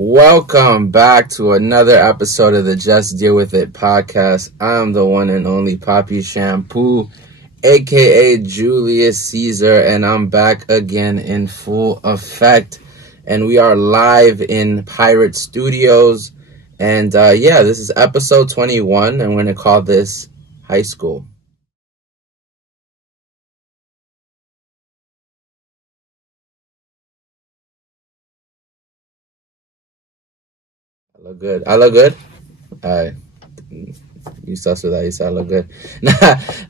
Welcome back to another episode of the Just Deal With It podcast. I'm the one and only Poppy Shampoo, aka Julius Caesar, and I'm back again in full effect. And we are live in Pirate Studios. And this is episode 21, and we're going to call this High School. I look good. You sus with that. You said I look good.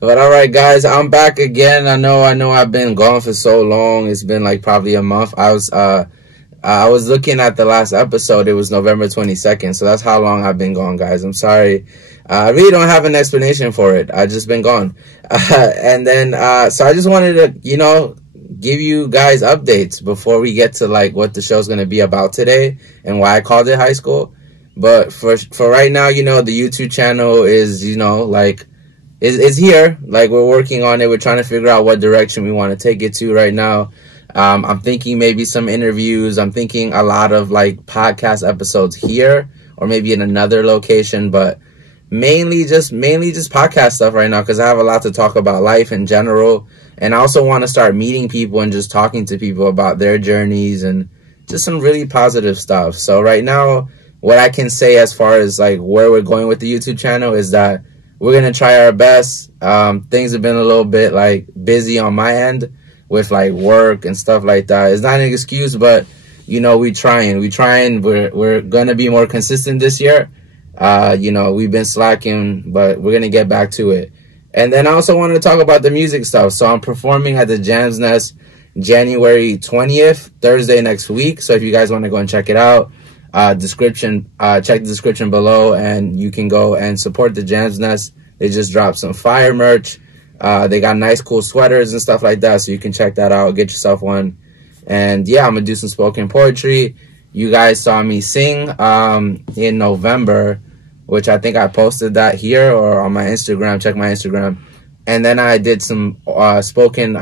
But all right, guys, I'm back again. I know I've been gone for so long. It's been like probably a month. I was looking at the last episode. It was November 22nd. So that's how long I've been gone, guys. I'm sorry. I really don't have an explanation for it. I've just been gone. So I just wanted to, give you guys updates before we get to like what the show's going to be about today and why I called it High School. But for right now, the YouTube channel is, is here. Like, we're working on it. We're trying to figure out what direction we want to take it to right now. I'm thinking maybe some interviews. I'm thinking a lot of like podcast episodes here or maybe in another location, but mainly just podcast stuff right now because I have a lot to talk about life in general. And I also want to start meeting people and just talking to people about their journeys and just some really positive stuff. So right now, what I can say as far as like where we're going with the YouTube channel is that we're going to try our best. Things have been a little bit like busy on my end with like work and stuff like that. It's not an excuse, but we trying. We're going to be more consistent this year. We've been slacking, but we're going to get back to it. And then I also wanted to talk about the music stuff. So I'm performing at the Jam's Nest January 20th, Thursday next week. So if you guys want to go and check it out, check the description below and you can go and support the Jam's Nest. They just dropped some fire merch. They got nice cool sweaters and stuff like that, so you can check that out, get yourself one. And yeah, I'm gonna do some spoken poetry. You guys saw me sing in November, which I think I posted that here or on my Instagram. Check my Instagram. And then I did some spoken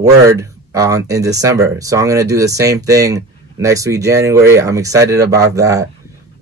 word in December, so I'm gonna do the same thing next week, January. I'm excited about that.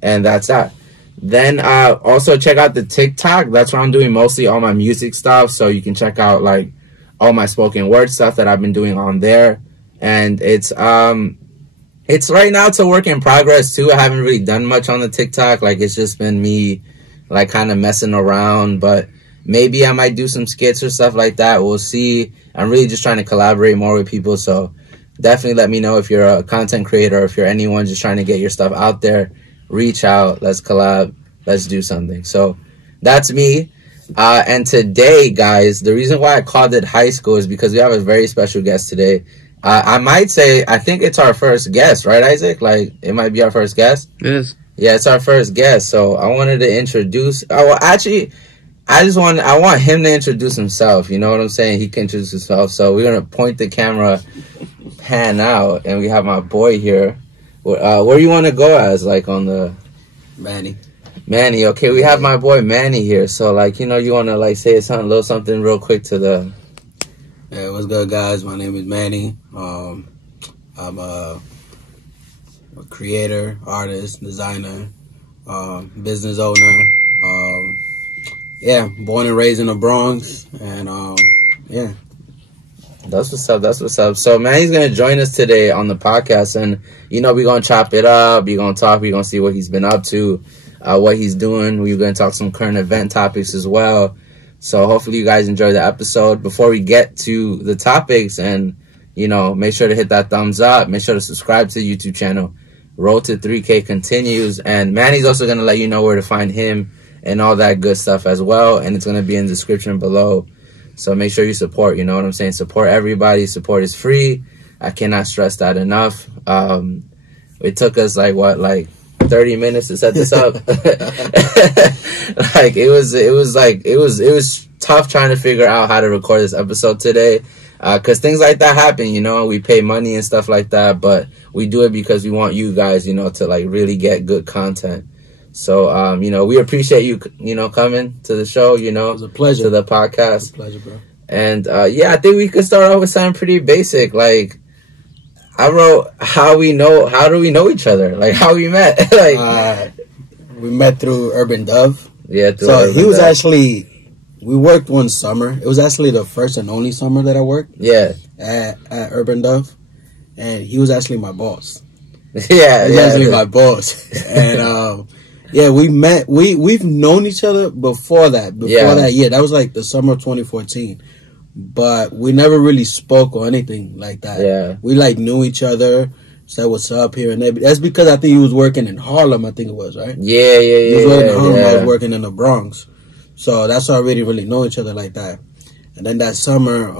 And that's that. Then also check out the TikTok. That's where I'm doing mostly all my music stuff. So you can check out like all my spoken word stuff that I've been doing on there. And it's right now it's a work in progress too. I haven't really done much on the TikTok. Like, it's just been me like kind of messing around. But maybe I might do some skits or stuff like that. We'll see. I'm really just trying to collaborate more with people. So definitely let me know if you're a content creator or if you're anyone just trying to get your stuff out there. Reach out. Let's collab. Let's do something. So that's me. And today, guys, the reason why I called it High School is because we have a very special guest today. I might say, I think it's our first guest, right, Isaac? Like, it might be our first guest. It is. Yeah, it's our first guest. So I wanted to introduce. I want him to introduce himself. You know what I'm saying? He can introduce himself. So we're gonna point the camera, pan out, and we have my boy here. Where you want to go as, like, on the... Manny. Manny, okay, we have my boy Manny here. So, like, you want to, like, say something, little something real quick to the... Hey, what's good, guys? My name is Manny. I'm a creator, artist, designer, business owner. Born and raised in the Bronx. And, That's what's up. So Manny's going to join us today on the podcast, and we're going to chop it up, we're going to talk, we're going to see what he's been up to, what he's doing. We're going to talk some current event topics as well. So hopefully you guys enjoy the episode. Before we get to the topics, and make sure to hit that thumbs up, make sure to subscribe to the YouTube channel. Road to 3K continues, and Manny's also going to let you know where to find him and all that good stuff as well, and it's going to be in the description below. So make sure you support, you know what I'm saying? Support everybody. Support is free. I cannot stress that enough. It took us like 30 minutes to set this up. It was tough trying to figure out how to record this episode today. Cause things like that happen, we pay money and stuff like that, but we do it because we want you guys, to like really get good content. So, we appreciate you, coming to the show, It was a pleasure. To the podcast. It was a pleasure, bro. And, I think we could start off with something pretty basic. Like, I wrote how do we know each other? Like how we met? Like we met through Urban Dove. Yeah, so he was actually, we worked one summer. It was actually the first and only summer that I worked. Yeah. At Urban Dove, and he was actually my boss. Yeah, he was actually my boss, and yeah, we met. We've known each other before that. That year, that was like the summer of 2014. But we never really spoke or anything like that. Yeah, we like knew each other, said what's up here and there. That's because I think he was working in Harlem. I think it was, right. Yeah. He was working in Harlem. I was working in the Bronx, so that's why I really know each other like that. And then that summer,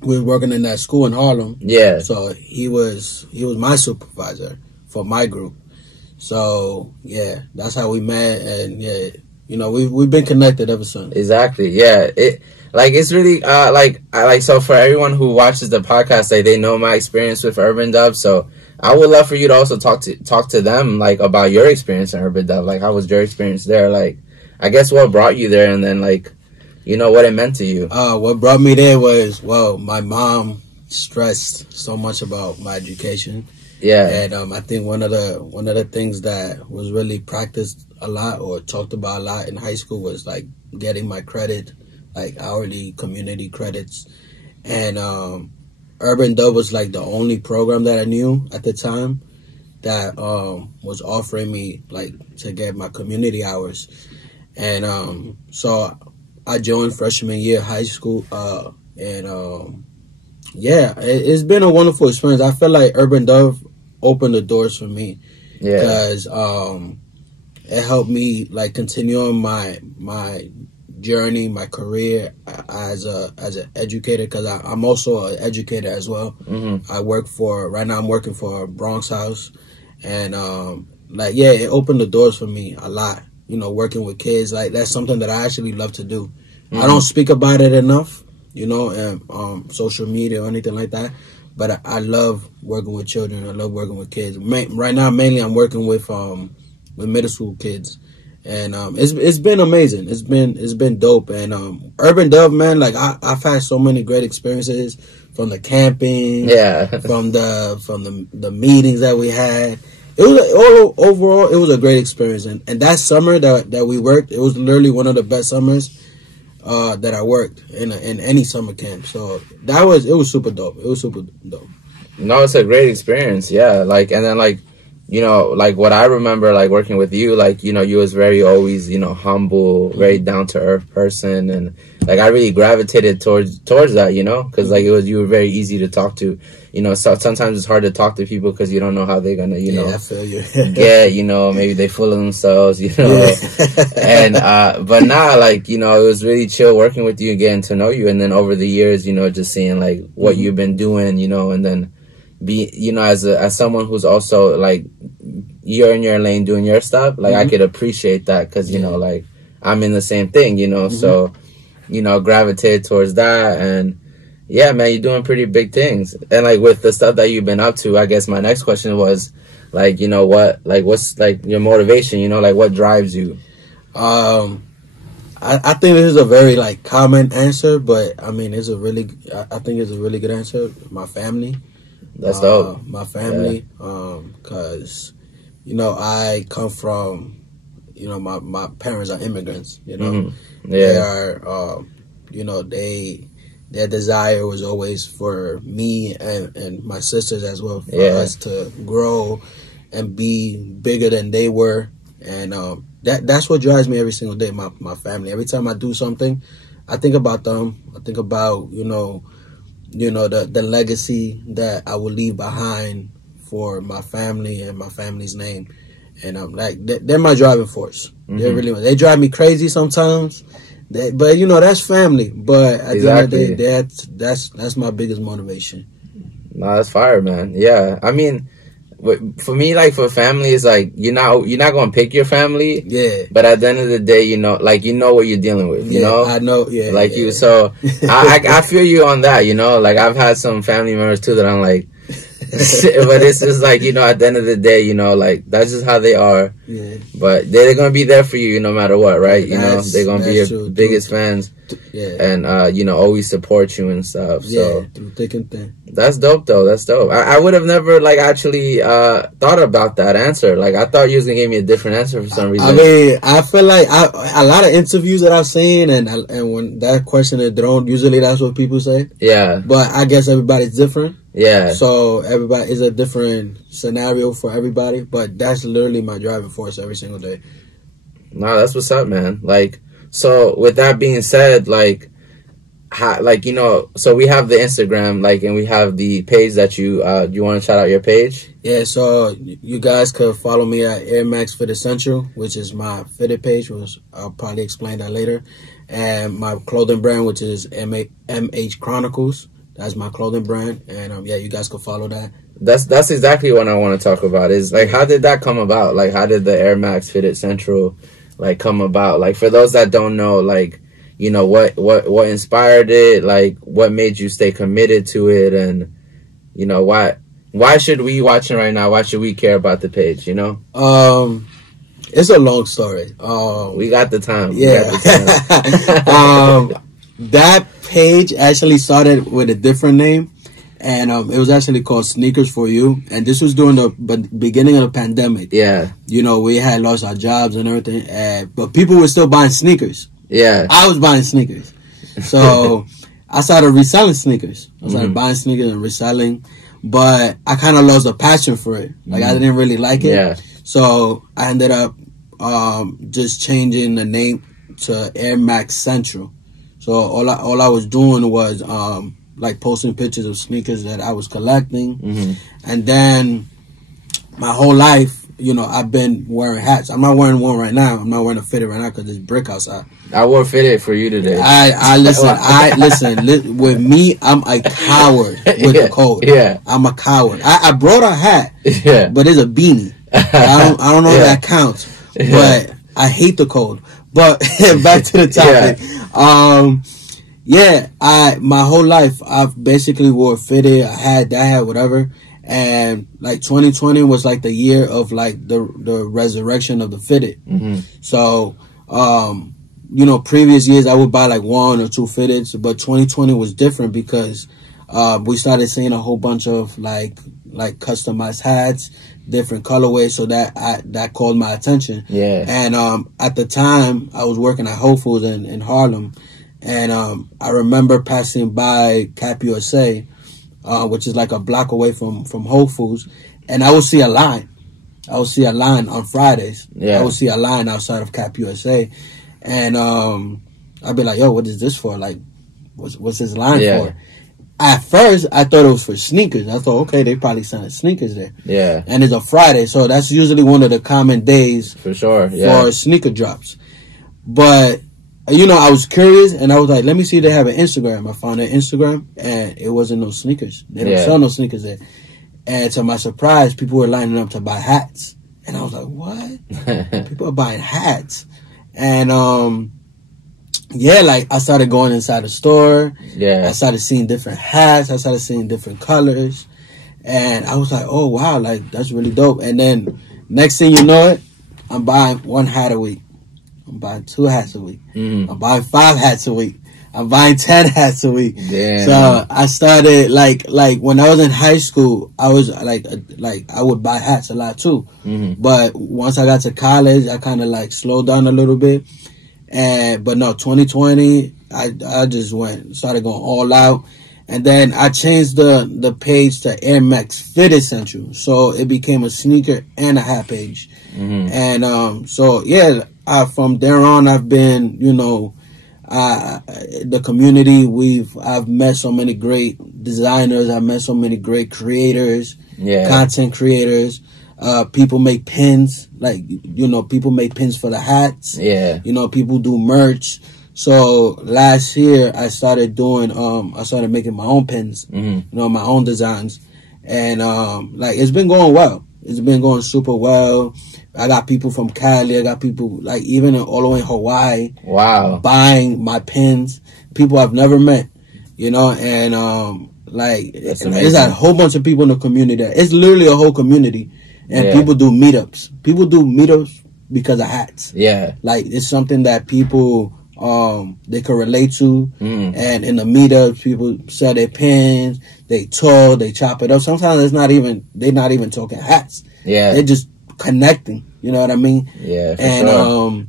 we were working in that school in Harlem. Yeah. So he was my supervisor for my group. So yeah, that's how we met, and yeah, you know, we've been connected ever since. Exactly. Yeah. It's really so for everyone who watches the podcast, like they know my experience with Urban Dove. So I would love for you to also talk to them like about your experience in Urban Dove. Like how was your experience there? Like I guess what brought you there, and then like you know what it meant to you. What brought me there was, well, my mom stressed so much about my education. Yeah. And I think one of the things that was really practiced a lot or talked about a lot in high school was like getting my credit, like hourly community credits. And Urban Dove was like the only program that I knew at the time that was offering me like to get my community hours. And so I joined freshman year of high school, and yeah, it's been a wonderful experience. I feel like Urban Dove opened the doors for me, because it helped me like continue on my journey, my career as an educator, because I'm also an educator as well. Mm-hmm. Right now I'm working for Bronx House, and it opened the doors for me a lot. You know, working with kids, like that's something that I actually love to do. Mm-hmm. I don't speak about it enough, you know, social media or anything like that. But I love working with children. I love working with kids. Right now, mainly I'm working with middle school kids, and it's been amazing. It's been dope. And Urban Dove, man, like I've had so many great experiences from the camping, from the meetings that we had. It was overall, it was a great experience. And that summer that we worked, it was literally one of the best summers that I worked in any summer camp. So it was super dope. It was super dope. No, it's a great experience. Yeah. Like, and then like, you know, like what I remember, like working with you, like, you know, you was very always, you know, humble, very down to earth person. And like, I really gravitated towards that, you know, cause like you were very easy to talk to, you know. So sometimes it's hard to talk to people cause you don't know how they're gonna, you know, I feel you. get, you know, maybe they full of themselves, you know, and, but now like, you know, it was really chill working with you and getting to know you. And then over the years, you know, just seeing like what you've been doing, you know, and then you know, as someone who's also like you're in your lane doing your stuff, like I could appreciate that because you know, like I'm in the same thing, you know, so you know, gravitated towards that. And yeah, man, you're doing pretty big things. And like with the stuff that you've been up to, I guess my next question was like, you know, what's like your motivation, you know, like what drives you? I think this is a very like common answer, but I mean I think it's a really good answer. My family. That's dope. My family, because, you know, I come from, you know, my parents are immigrants, you know. They are, you know, their desire was always for me and my sisters as well, for us to grow and be bigger than they were. And that's what drives me every single day, my family. Every time I do something, I think about them. I think about, you know, the legacy that I will leave behind for my family and my family's name. And I'm like, they're my driving force. They drive me crazy sometimes, but you know, that's family. But at the end of the day, that's my biggest motivation. No, that's fire, man. Yeah, I mean, for me, like for family, it's like you're not gonna pick your family. Yeah. But at the end of the day, you know, like you know what you're dealing with. You know. I know. Yeah. Like you, so I feel you on that. You know, like I've had some family members too that I'm like, But it's just like, you know, at the end of the day, you know, like, that's just how they are. Yeah. But they're going to be there for you no matter what, right? You know, they're going to be your biggest fans. Yeah. And, you know, always support you and stuff. So, yeah, through thick and thin. That's dope, though. That's dope. I would have never, like, actually thought about that answer. Like, I thought you was going to give me a different answer for some reason. I mean, I feel like a lot of interviews that I've seen, and when that question is thrown, usually that's what people say. Yeah. But I guess everybody's different. Yeah. So everybody is a different scenario for everybody. But that's literally my driving force every single day. No, that's what's up, man. Like, so with that being said, like, how, like, you know, so we have the Instagram, like, and we have the page that you want to shout out your page? Yeah, so you guys could follow me at Air Max Fit Essential, which is my fitted page, which I'll probably explain that later. And my clothing brand, which is MH Chronicles. That's my clothing brand. And, yeah, you guys could follow that. That's exactly what I want to talk about is, like, how did that come about? Like, how did the Air Max Fitted Central, like, come about? Like, for those that don't know, like, you know, what inspired it? Like, what made you stay committed to it? And, you know, why should we watching right now? Why should we care about the page, you know? It's a long story. We got the time. Yeah. That page actually started with a different name. And it was actually called Sneakers for You. And this was during the beginning of the pandemic. Yeah. You know, we had lost our jobs and everything. But people were still buying sneakers. Yeah. I was buying sneakers. So I started reselling sneakers. I started buying sneakers and reselling. But I kind of lost a passion for it. Like, I didn't really like it. Yeah. So I ended up just changing the name to Air Max Central. So all I was doing was like posting pictures of sneakers that I was collecting. And then my whole life, you know, I've been wearing hats. I'm not wearing one right now. I'm not wearing a fitted right now because it's brick outside. I wore fitted for you today. I listen. With me, I'm a coward with the cold. Yeah, I'm a coward. I brought a hat. Yeah, but it's a beanie. I don't know if that counts. But I hate the cold. But back to the topic. My whole life I've basically wore fitted. I had that hat, whatever. And like 2020 was like the year of like the resurrection of the fitted. So, you know, previous years I would buy like 1 or 2 fitteds, but 2020 was different because we started seeing a whole bunch of like customized hats, different colorways. So that called my attention. Yeah. And at the time I was working at Whole Foods in Harlem, and I remember passing by Cap USA, which is like a block away from Whole Foods, and I would see a line. I would see a line on Fridays. Yeah. I would see a line outside of Cap USA, and I'd be like, "Yo, what is this for? Like, what's this line for?" At first, I thought it was for sneakers. I thought, okay, they probably selling sneakers there. Yeah. And it's a Friday, so that's usually one of the common days for sure. For sneaker drops. But you know, I was curious, and I was like, let me see if they have an Instagram. I found an Instagram, and it wasn't no sneakers. They don't sell no sneakers there. And to my surprise, people were lining up to buy hats. And I was like, what? People are buying hats. And, like, I started going inside the store. Yeah. I started seeing different hats. I started seeing different colors. And I was like, oh, wow, like, that's really dope. And then next thing you know it, I'm buying 1 hat a week. I'm buying 2 hats a week. I'm buying 5 hats a week. I'm buying 10 hats a week. Damn. So I started like when I was in high school, I was like I would buy hats a lot too. But once I got to college, I kind of like slowed down a little bit. But no, 2020, I just started going all out. And then I changed the page to Air Max Fit Essential. So it became a sneaker and a hat page. And so yeah, from there on, I've been, you know, the community, I've met so many great designers. I've met so many great creators, content creators. People make pins, like, you know, people make pins for the hats. Yeah. You know, people do merch. So last year I started doing, I started making my own pins, you know, my own designs. And, like, it's been going well. It's been going super well. I got people from Cali. I got people, like, even all the way in Hawaii. Wow. Buying my pins. People I've never met, you know, and Like, there's a whole bunch of people in the community. It's literally a whole community. And people do meetups. People do meetups because of hats. Yeah. Like, it's something that people, they can relate to. And in the meetups, people sell their pins, they talk, they chop it up. Sometimes they're not even talking hats. Yeah. They're just connecting. You know what I mean? Yeah, and, sure.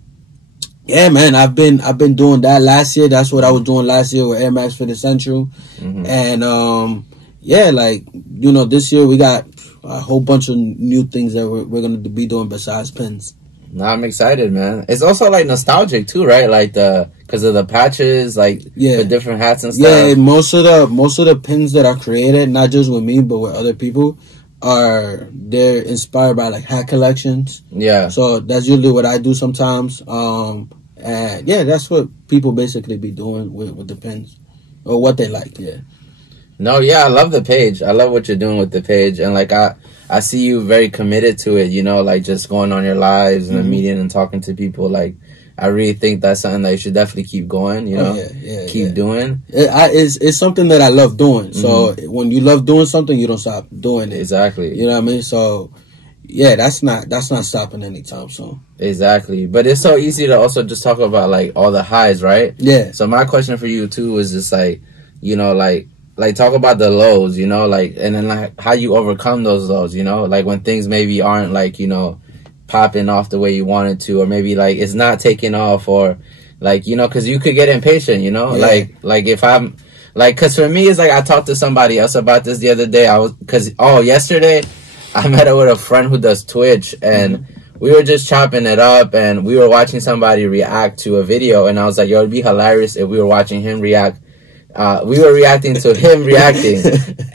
Yeah, man, I've been doing that last year. That's what I was doing last year with Air Max for the Central. And, yeah, like, you know, this year we got a whole bunch of new things that we're going to be doing besides pins. No, I'm excited, man. It's also, like, nostalgic, too, right? Like, because of the patches, like, the different hats and stuff. Yeah, most of the pins that are created, not just with me, but with other people, they're inspired by, like, hat collections. Yeah. So that's usually what I do sometimes. And yeah, that's what people basically be doing with the pins, or what they like. Yeah. No, yeah, I love the page. I love what you're doing with the page, and like I see you very committed to it. You know, like just going on your lives and the meeting and talking to people. Like, I really think that's something that you should definitely keep going. You know, keep doing. It's something that I love doing. So when you love doing something, you don't stop doing it. Exactly. You know what I mean? So yeah, that's not stopping anytime soon. Exactly. But it's so easy to also just talk about like all the highs, right? Yeah. So my question for you too is just like, you know, like talk about the lows, you know, like, and then like how you overcome those lows, you know, like when things maybe aren't like, you know, popping off the way you wanted to, or maybe like it's not taking off, or like, you know, because you could get impatient, you know, like if I'm like, because for me it's like I talked to somebody else about this the other day. Yesterday I met up with a friend who does Twitch, and we were just chopping it up, and we were watching somebody react to a video, and I was like, yo, it'd be hilarious if we were watching him react. We were reacting to him reacting,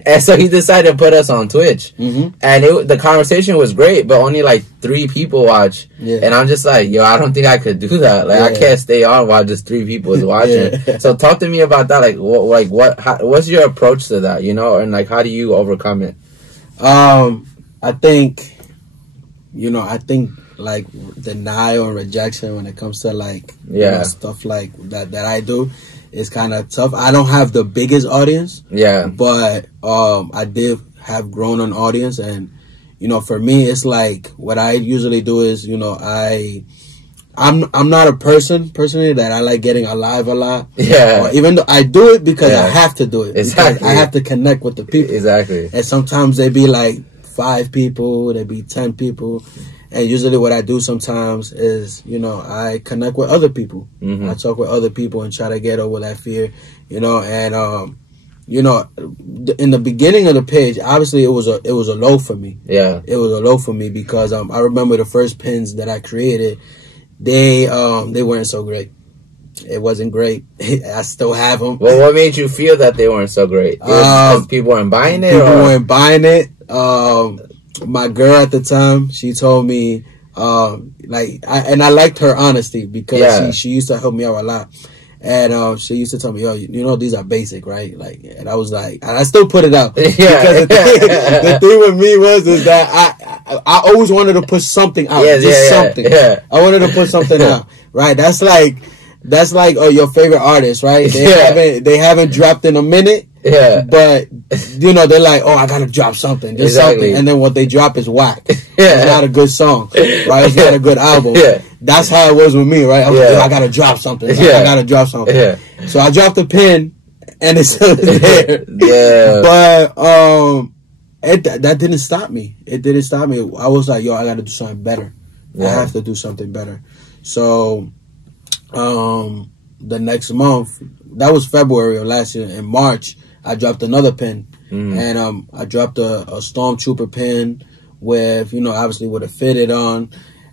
and so he decided to put us on Twitch, and the conversation was great, but only like 3 people watch, and I'm just like, yo, I don't think I could do that. Like, I can't stay on while just 3 people is watching. So talk to me about that. Like, what's your approach to that? You know, and like, how do you overcome it? I think like denial and rejection when it comes to like you know, stuff like that I do is kind of tough. I don't have the biggest audience, but I did have grown an audience, and you know, for me, it's like what I usually do is, you know, I'm not a personally that I like getting alive a lot. Yeah. Or even though I do it because I have to do it. Exactly. Because I have to connect with the people. Exactly. And sometimes they be like 5 people, they be 10 people. And usually what I do sometimes is, you know, I connect with other people. I talk with other people and try to get over that fear, you know, and, you know, in the beginning of the page, obviously it was a low for me. Yeah. It was a low for me because, I remember the first pins that I created, they weren't so great. It wasn't great. I still have them. Well, what made you feel that they weren't so great? Because people weren't buying it? People weren't buying it. My girl at the time, she told me, I liked her honesty because she used to help me out a lot. And she used to tell me, yo, you know, these are basic, right? Like, and I was like, and I still put it out. Because the thing with me is that I always wanted to put something out. Something. Yeah. I wanted to put something out. Right? That's like your favorite artist, right? They haven't dropped in a minute. Yeah. But, you know, they're like, oh, I gotta drop something. There's something. And then what they drop is whack. It's not a good song. Right? It's not a good album. That's how it was with me, right? I was like, I gotta drop something. I gotta drop something. So I dropped a pin, and it's still there. But, that didn't stop me. It didn't stop me. I was like, yo, I gotta do something better. I have to do something better. So, the next month, that was February of last year. In March, I dropped another pin, and I dropped a Stormtrooper pin with, you know, obviously with a fitted on,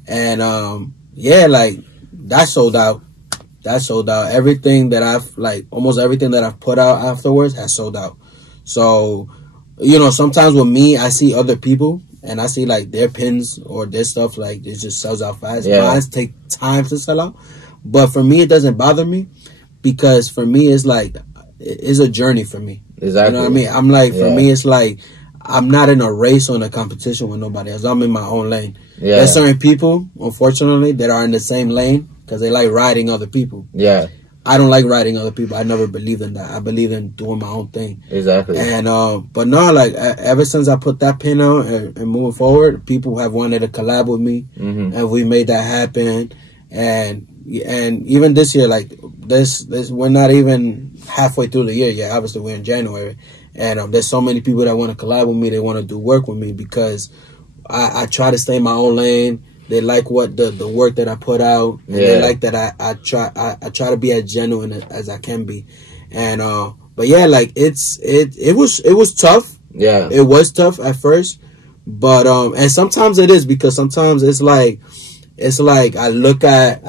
and like that sold out. That sold out. Everything that almost everything that I've put out afterwards has sold out. So, you know, sometimes with me, I see other people and I see like their pins or their stuff, like it just sells out fast. Mine take time to sell out. But for me, it doesn't bother me because for me, it's like, it's a journey for me. Exactly. You know what I mean? I'm like, for me, it's like, I'm not in a race or in a competition with nobody else. I'm in my own lane. There's certain people, unfortunately, that are in the same lane because they like riding other people. Yeah. I don't like writing other people. I never believed in that. I believe in doing my own thing. Exactly. And but no, like ever since I put that pin out and moving forward, people have wanted to collab with me, and we made that happen. And even this year, like this we're not even halfway through the year yet. Obviously, we're in January, and there's so many people that want to collab with me. They want to do work with me because I try to stay in my own lane. They like what the work that I put out, and they like that I try to be as genuine as I can be. And but yeah, like it was tough. Yeah, it was tough at first, but and sometimes it is, because sometimes it's like I look at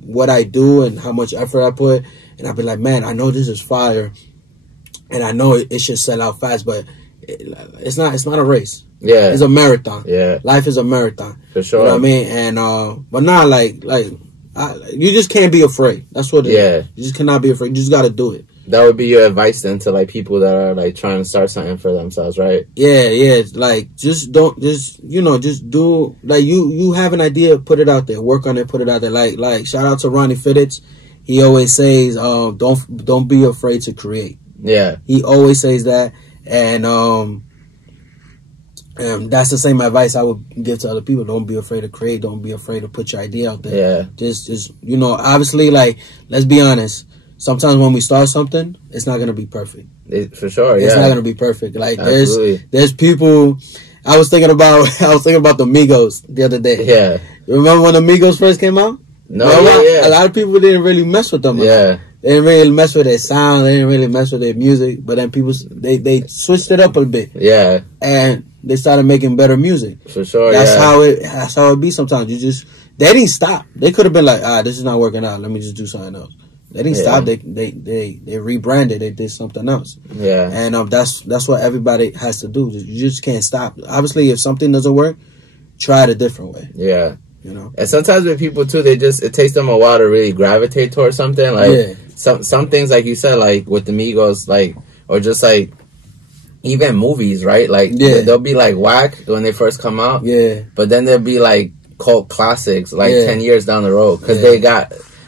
what I do and how much effort I put, and I be like, man, I know this is fire, and I know it should sell out fast, but it's not a race. Yeah, it's a marathon. Yeah, life is a marathon for sure. You know what I mean? And but not you just can't be afraid. That's what it is. You just cannot be afraid. You just got to do it. That would be your advice then to like people that are like trying to start something for themselves, right? Yeah. Like just do, like you have an idea, put it out there, work on it, put it out there. Like shout out to Ronnie Fittich. He always says, don't be afraid to create. Yeah. He always says that, and that's the same advice I would give to other people. Don't be afraid to create. Don't be afraid to put your idea out there. Yeah. Just obviously, like, let's be honest. Sometimes when we start something, it's not gonna be perfect. For sure, it's not gonna be perfect. Like Absolutely. there's people. I was thinking about the Migos the other day. Yeah. You remember when the Migos first came out? No, a lot of people didn't really mess with them. Yeah. They didn't really mess with their sound. They didn't really mess with their music. But then people they switched it up a bit. Yeah. And they started making better music. For sure. That's how it be sometimes. They didn't stop. They could have been like, this is not working out. Let me just do something else. They didn't stop. They rebranded. They did something else. Yeah. And that's what everybody has to do. You just can't stop. Obviously, if something doesn't work, try it a different way. Yeah. And sometimes with people too, it takes them a while to really gravitate towards something. Like some things, like you said, like with the Migos, like, or just like even movies, right? Like they'll be like whack when they first come out. Yeah. But then they'll be like cult classics like 10 years down the road, because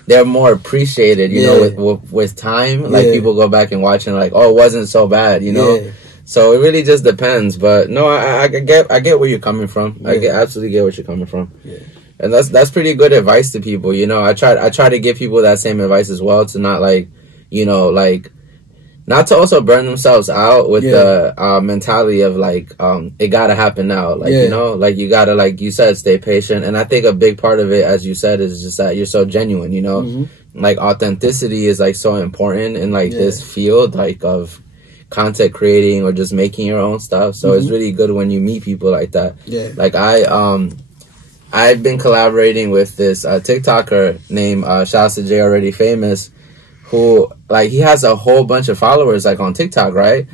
they're more appreciated, you know, with time. Like people go back and watch and like, oh, it wasn't so bad, you know. Yeah. So it really just depends. But no, I get where you're coming from. Yeah. I absolutely get where you're coming from. Yeah. And that's pretty good advice to people, you know. I try to give people that same advice as well, to not like, you know, like, not to also burn themselves out with the mentality of like, it gotta happen now. Like, you know, like you gotta, like you said, stay patient. And I think a big part of it, as you said, is just that you're so genuine, you know. Like authenticity is like so important in like this field, like of content creating or just making your own stuff. So it's really good when you meet people like that. Yeah. Like I've been collaborating with this TikToker named shouts to Jay Already Famous, who, like, he has a whole bunch of followers, like, on TikTok, right?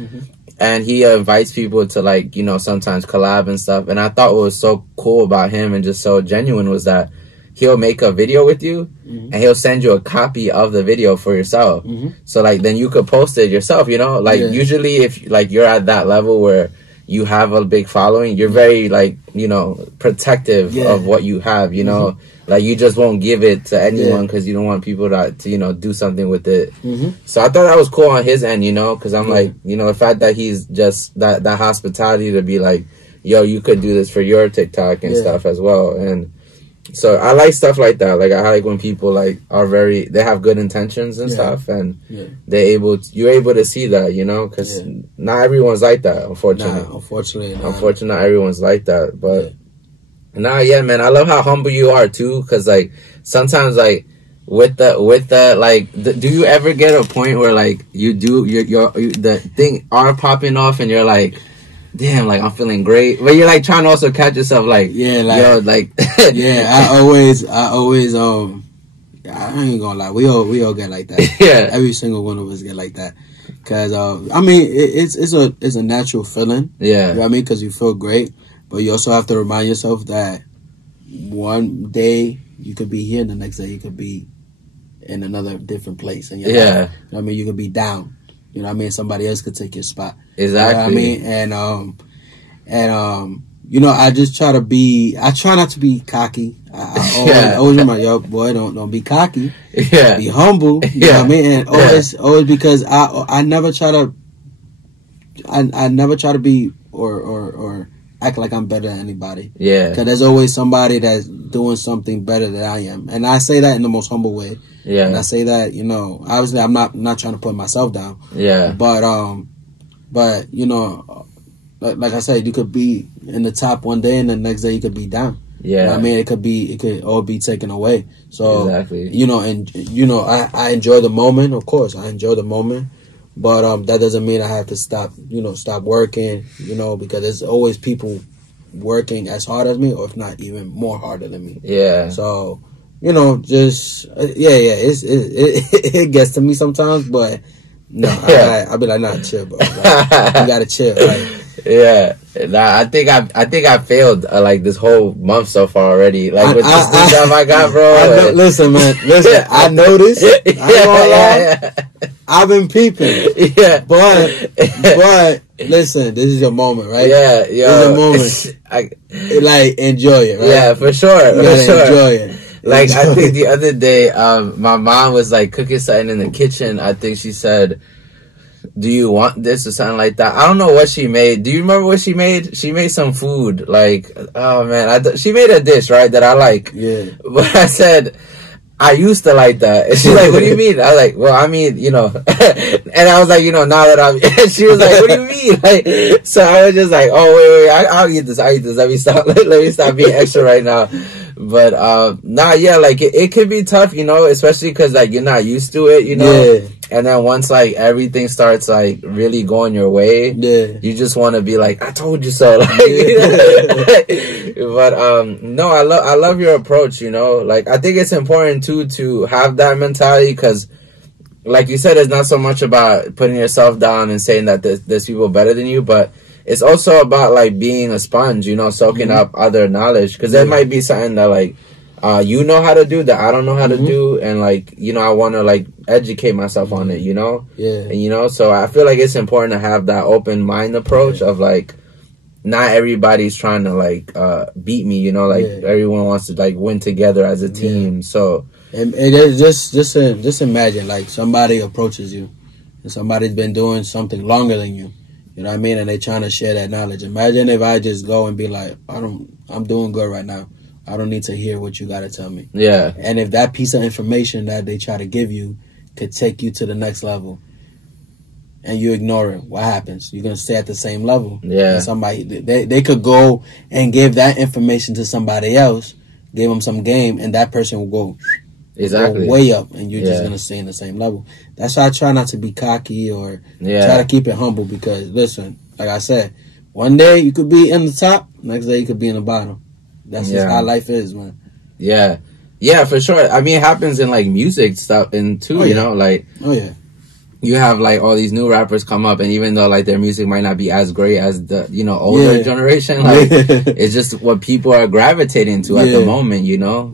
And he invites people to, like, you know, sometimes collab and stuff. And I thought what was so cool about him and just so genuine was that he'll make a video with you and he'll send you a copy of the video for yourself. So, like, then you could post it yourself, you know? Like, usually if, like, you're at that level where you have a big following, you're very, like, you know, protective of what you have, you know? Like, you just won't give it to anyone because you don't want people to, you know, do something with it. So I thought that was cool on his end, you know? Because I'm like, you know, the fact that he's just that hospitality to be like, yo, you could do this for your TikTok and stuff as well. And so I like stuff like that. Like, I like when people, like, they have good intentions and stuff, and you're able to see that, you know, because not everyone's like that, unfortunately. Unfortunately, not everyone's like that. But man, I love how humble you are too, because like sometimes, like, with the like, do you ever get a point where like the thing are popping off and you're like, damn, like, I'm feeling great, but you're like trying to also catch yourself, like, yo, like, I always, I ain't gonna lie, we all get like that. Every single one of us get like that, because I mean, it's a natural feeling. You know what I mean? Because you feel great, but you also have to remind yourself that one day you could be here, and the next day you could be in another different place. And you know what I mean? You could be down. You know what I mean? Somebody else could take your spot. Exactly. You know what I mean? I just try not to be cocky. I always remind yo, boy, don't be cocky. Yeah. Be humble. You know what I mean? And always because I never try to, I never try to be or act like I'm better than anybody. Yeah. Because there's always somebody that's doing something better than I am. And I say that in the most humble way. Yeah. And I say that, obviously I'm not trying to put myself down. Yeah. But like I said, you could be in the top one day and the next day you could be down. Yeah. You know what I mean? It could all be taken away. So, exactly. I enjoy the moment, of course. I enjoy the moment. But that doesn't mean I have to stop working, because there's always people working as hard as me, or if not even more harder than me. Yeah. So, it gets to me sometimes, but no, I'll be like, nah, chill, bro. Like, you gotta chill. Like, yeah. Nah, I think I failed like this whole month so far already. Like with the stuff I got, bro. Listen, man. Listen, I noticed. Yeah. I've been peeping. Yeah. But listen, this is your moment, right? Yeah, yo. This is your moment. Like, enjoy it, right? Yeah, for sure. You gotta enjoy it. Like, I think the other day, my mom was like cooking something in the kitchen. I think she said, do you want this or something like that? I don't know what she made. Do you remember what she made? She made some food. Like, oh man, she made a dish, right, that I like. Yeah. But I said, I used to like that. And she's like, what do you mean? I was like, well, I mean, and I was like, now that I'm, and she was like, what do you mean? Like, so I was just like, oh, wait, I'll eat this. Let me stop being extra right now. But, like, it could be tough, especially because, like, you're not used to it, Yeah. And then once, like, everything starts, like, really going your way, you just want to be like, I told you so. Like, But, no, I love your approach, Like, I think it's important, too, to have that mentality because, like you said, it's not so much about putting yourself down and saying that there's people better than you, but it's also about, like, being a sponge, soaking up other knowledge. Because there might be something that, like, you know how to do that I don't know how to do. And, like, I want to, like, educate myself on it, Yeah. And, so I feel like it's important to have that open mind approach of, like, not everybody's trying to, like, beat me, Like, everyone wants to, like, win together as a team. So. And just imagine, like, somebody approaches you and somebody's been doing something longer than you. You know what I mean? And they're trying to share that knowledge. Imagine if I just go and be like, I'm doing good right now. I don't need to hear what you got to tell me. Yeah. And if that piece of information that they try to give you could take you to the next level and you ignore it, what happens? You're going to stay at the same level. Yeah. And somebody, they could go and give that information to somebody else, give them some game, and that person will go exactly way up, and you're just gonna stay in the same level. That's why I try not to be cocky or try to keep it humble. Because listen, like I said, one day you could be in the top, next day you could be in the bottom. That's just how life is, man. Yeah, for sure. I mean, it happens in like music stuff and too. Like you have like all these new rappers come up, and even though like their music might not be as great as the older generation, like it's just what people are gravitating to at the moment,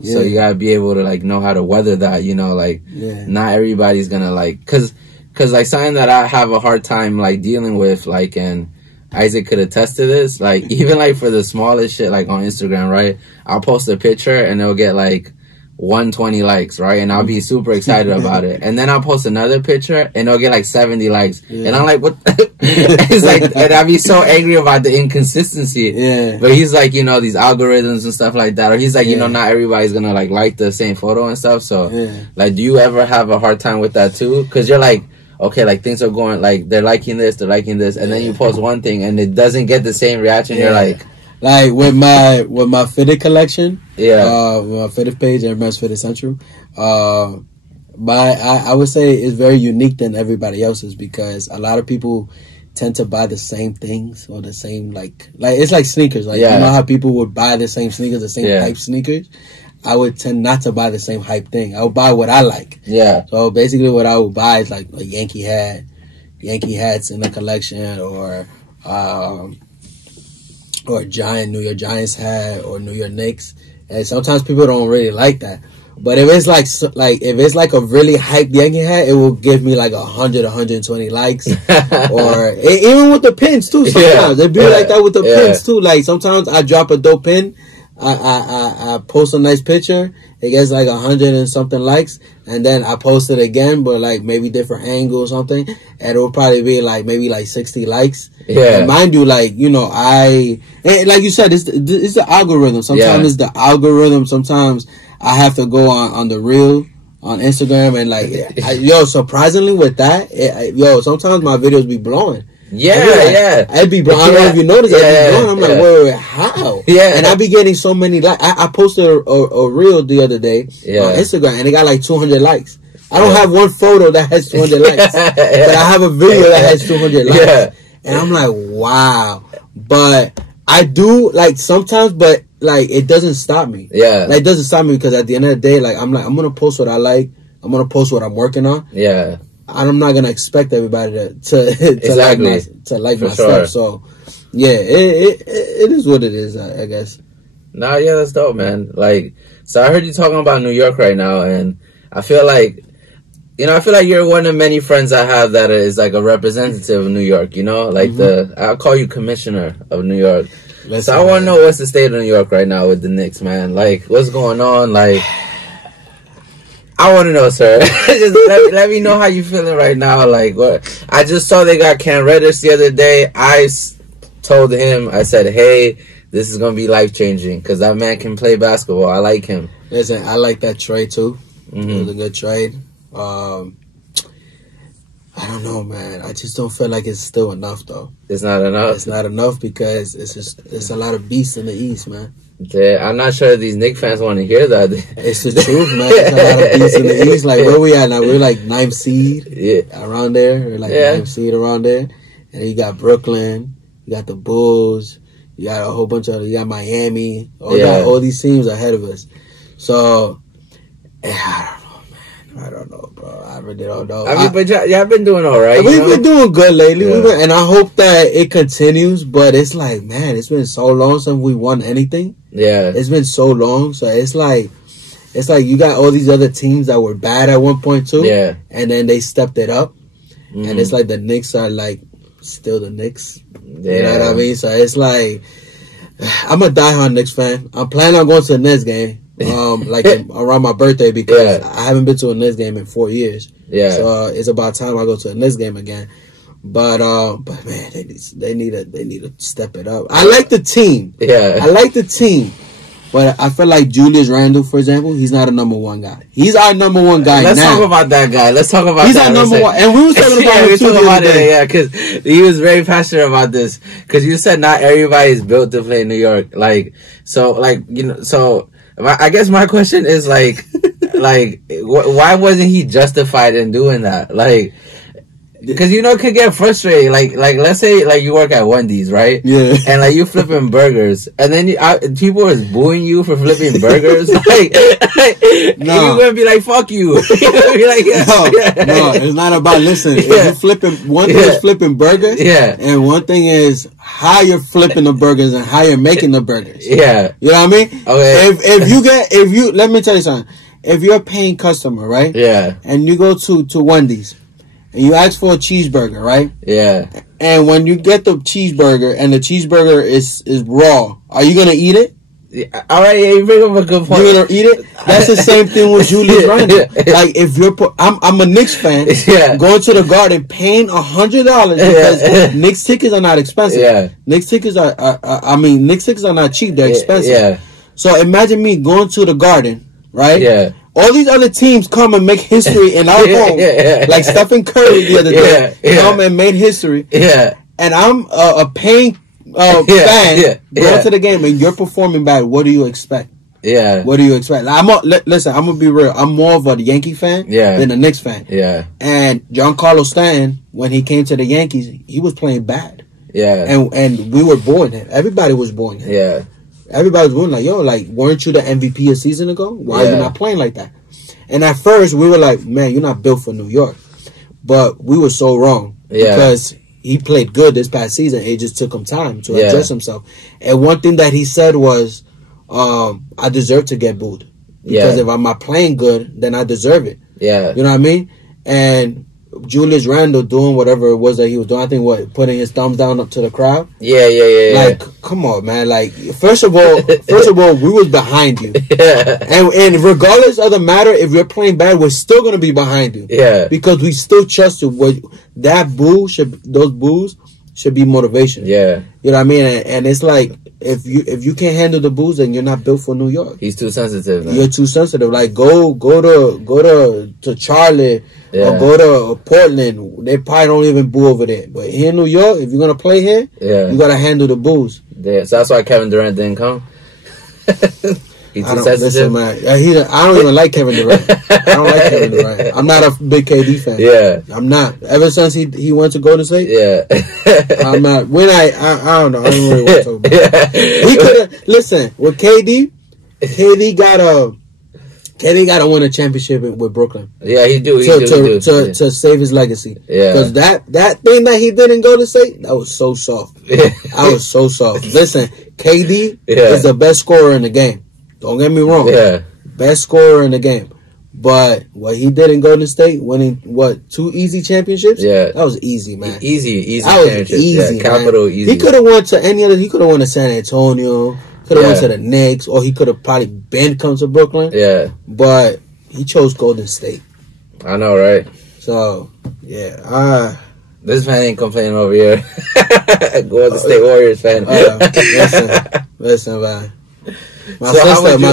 So you gotta be able to like know how to weather that, like not everybody's gonna like cause like something that I have a hard time like dealing with, like, and Isaac could attest to this, like even like for the smallest shit, like on Instagram, right? I'll post a picture and it'll get like 120 likes, right? And I'll be super excited about it. And then I'll post another picture and it'll get like 70 likes. And I'm like, what? It's like, and I'll be so angry about the inconsistency. But he's like, these algorithms and stuff like that. Or he's like, not everybody's gonna like the same photo and stuff. So like, do you ever have a hard time with that too? Cause you're like, okay, like things are going, like they're liking this. And then you post one thing and it doesn't get the same reaction. You're like with my fitted collection, with my fitted page, Everybody's Fitted Central, I would say it's very unique than everybody else's because a lot of people tend to buy the same things or the same like it's like sneakers. Like you know how people would buy the same sneakers, the same hype sneakers. I would tend not to buy the same hype thing. I would buy what I like. Yeah. So basically, what I would buy is like a Yankee hat, Yankee hats in the collection, or a giant New York Giants hat or New York Knicks. And sometimes people don't really like that. But if it's if it's like a really hyped Yankee hat, it will give me like 100, 120 likes. Or even with the pins too. Sometimes it be like that with the pins too. Like sometimes I drop a dope pin, I post a nice picture, it gets like 100 and something likes, and then I post it again, but like maybe different angle or something, and it will probably be like maybe like 60 likes. Yeah. And mind you, like, you know, like you said, it's the algorithm. Sometimes it's the algorithm. Sometimes I have to go on the reel on Instagram and like, surprisingly with that, sometimes my videos be blowing. I'd be blowing. I don't know if you noticed that. I'm like, wait, how? Yeah. And I be getting so many likes. I posted a reel the other day on Instagram and it got like 200 likes. I don't have one photo that has 200 likes, but I have a video that has 200 likes. Yeah. And I'm like, wow. But I do like sometimes, but like it doesn't stop me. Yeah. Like it doesn't stop me because at the end of the day, like I'm going to post what I like. I'm going to post what I'm working on. Yeah. I'm not going to expect everybody to like my stuff. So yeah, it is what it is, I guess. Nah, yeah, that's dope, man. Like, so I heard you talking about New York right now, and I feel like, you know, I feel like you're one of many friends I have that is like a representative of New York, you know? Like I'll call you commissioner of New York. So I want to know what's the state of New York right now with the Knicks, man. Like, what's going on? Like, I want to know, sir. Just let me know how you feeling right now. Like, what? I just saw they got Cam Reddish the other day. I told him, I said, hey, this is going to be life-changing because that man can play basketball. I like him. Listen, I like that trade, too. It was a good trade. I don't know, man. I just don't feel like it's still enough, though. It's not enough? It's not enough because it's a lot of beasts in the East, man. Yeah, I'm not sure these Knicks fans want to hear that. It's the truth, man. It's a lot of beasts in the East. Like, where we at now? We're like 9th seed around there. We're like 9th seed around there. And you got Brooklyn. You got the Bulls. You got a whole bunch of... You got Miami. You got all these teams ahead of us. So, I don't know, bro. I really don't know. I mean, but y'all been doing all right. We've been doing good lately. And I hope that it continues. But it's like, man, it's been so long since we won anything. Yeah. It's been so long. So it's like you got all these other teams that were bad at one point too. Yeah. And then they stepped it up. And it's like the Knicks are like still the Knicks. Yeah. You know what I mean? So it's like, I'm a diehard Knicks fan. I'm planning on going to the Nets game. Around my birthday because I haven't been to a Nets game in 4 years. Yeah. So it's about time I go to a Nets game again. But man, they need to step it up. I like the team. Yeah. I like the team. But I feel like Julius Randle, for example, he's not a number one guy. He's our number one guy. Let's talk about that guy. He's our number one. And we were talking about him too the other day. Yeah, because he was very passionate about this. Because you said not everybody is built to play in New York. Like, so, like, you know, so... I guess my question is like why wasn't he justified in doing that? Like, because you know it could get frustrating. Like let's say like you work at Wendy's, right? Yeah. And like you flipping burgers, and then people is booing you for flipping burgers. like and you're gonna be like, "Fuck you." You're gonna be like, no, it's not about listen. If you're flipping, one thing is flipping burgers, and one thing is how you're flipping the burgers and how you're making the burgers. Yeah, you know what I mean? Okay. If you let me tell you something. If you're a paying customer, right? Yeah. And you go to Wendy's. And you ask for a cheeseburger, right? Yeah. And when you get the cheeseburger and the cheeseburger is raw, are you gonna eat it? Yeah. All right, you bring up a good point. You're gonna eat it? That's the same thing with Julius Randle. Like if you're, I'm a Knicks fan. Yeah. Going to the Garden, paying $100 because Knicks tickets are not expensive. Yeah. Knicks tickets are not cheap. They're expensive. Yeah. So imagine me going to the Garden, right? Yeah. All these other teams come and make history in our home. Like Stephen Curry the other day. Come and made history. Yeah. And I'm a paying fan going to the game and you're performing bad. What do you expect? Yeah. What do you expect? Listen, I'm going to be real. I'm more of a Yankee fan than a Knicks fan. Yeah. And Giancarlo Stanton, when he came to the Yankees, he was playing bad. Yeah. And we were booing him. Everybody was booing him. Yeah. Everybody was going like, yo, like, weren't you the MVP a season ago? Why are you not playing like that? And at first, we were like, man, you're not built for New York. But we were so wrong. Yeah. Because he played good this past season. It just took him time to adjust himself. And one thing that he said was, I deserve to get booed. Because if I'm not playing good, then I deserve it. Yeah. You know what I mean? And Julius Randle doing whatever it was that he was doing. I think putting his thumbs down up to the crowd. Yeah. Like, come on, man. Like, first of all, we was behind you. Yeah. And regardless of the matter, if you're playing bad, we're still gonna be behind you. Yeah. Because we still trust you. Those boos should be motivation. Yeah. You know what I mean? And it's like, if you can't handle the boos, then you're not built for New York. He's too sensitive, man. You're too sensitive. Like, go to Charlotte or go to Portland. They probably don't even boo over there. But here in New York, if you're gonna play here, you gotta handle the boos. Yeah, so that's why Kevin Durant didn't come. He's too sensitive. Listen, man. I don't even like Kevin Durant. I don't like Kevin Durant. I'm not a big KD fan. Yeah, I'm not. Ever since he went to Golden State. Yeah, I'm not. When I don't know. I don't really want to talk about it. He could have listen with KD. KD gotta win a championship with Brooklyn. Yeah, he do. To save his legacy. Yeah, because that thing that he did in Golden State, that was so soft. I was so soft. Listen, KD is the best scorer in the game. Don't get me wrong. Yeah, best scorer in the game. But what he did in Golden State, winning 2 easy championships, that was easy, man. Easy. That was easy, capital man. Easy. He could have won to any other. He could have won to San Antonio. Could have went to the Knicks, or he could have probably been come to Brooklyn. Yeah, but he chose Golden State. I know, right? So this man ain't complaining over here. Golden State Warriors fan. Listen, man. My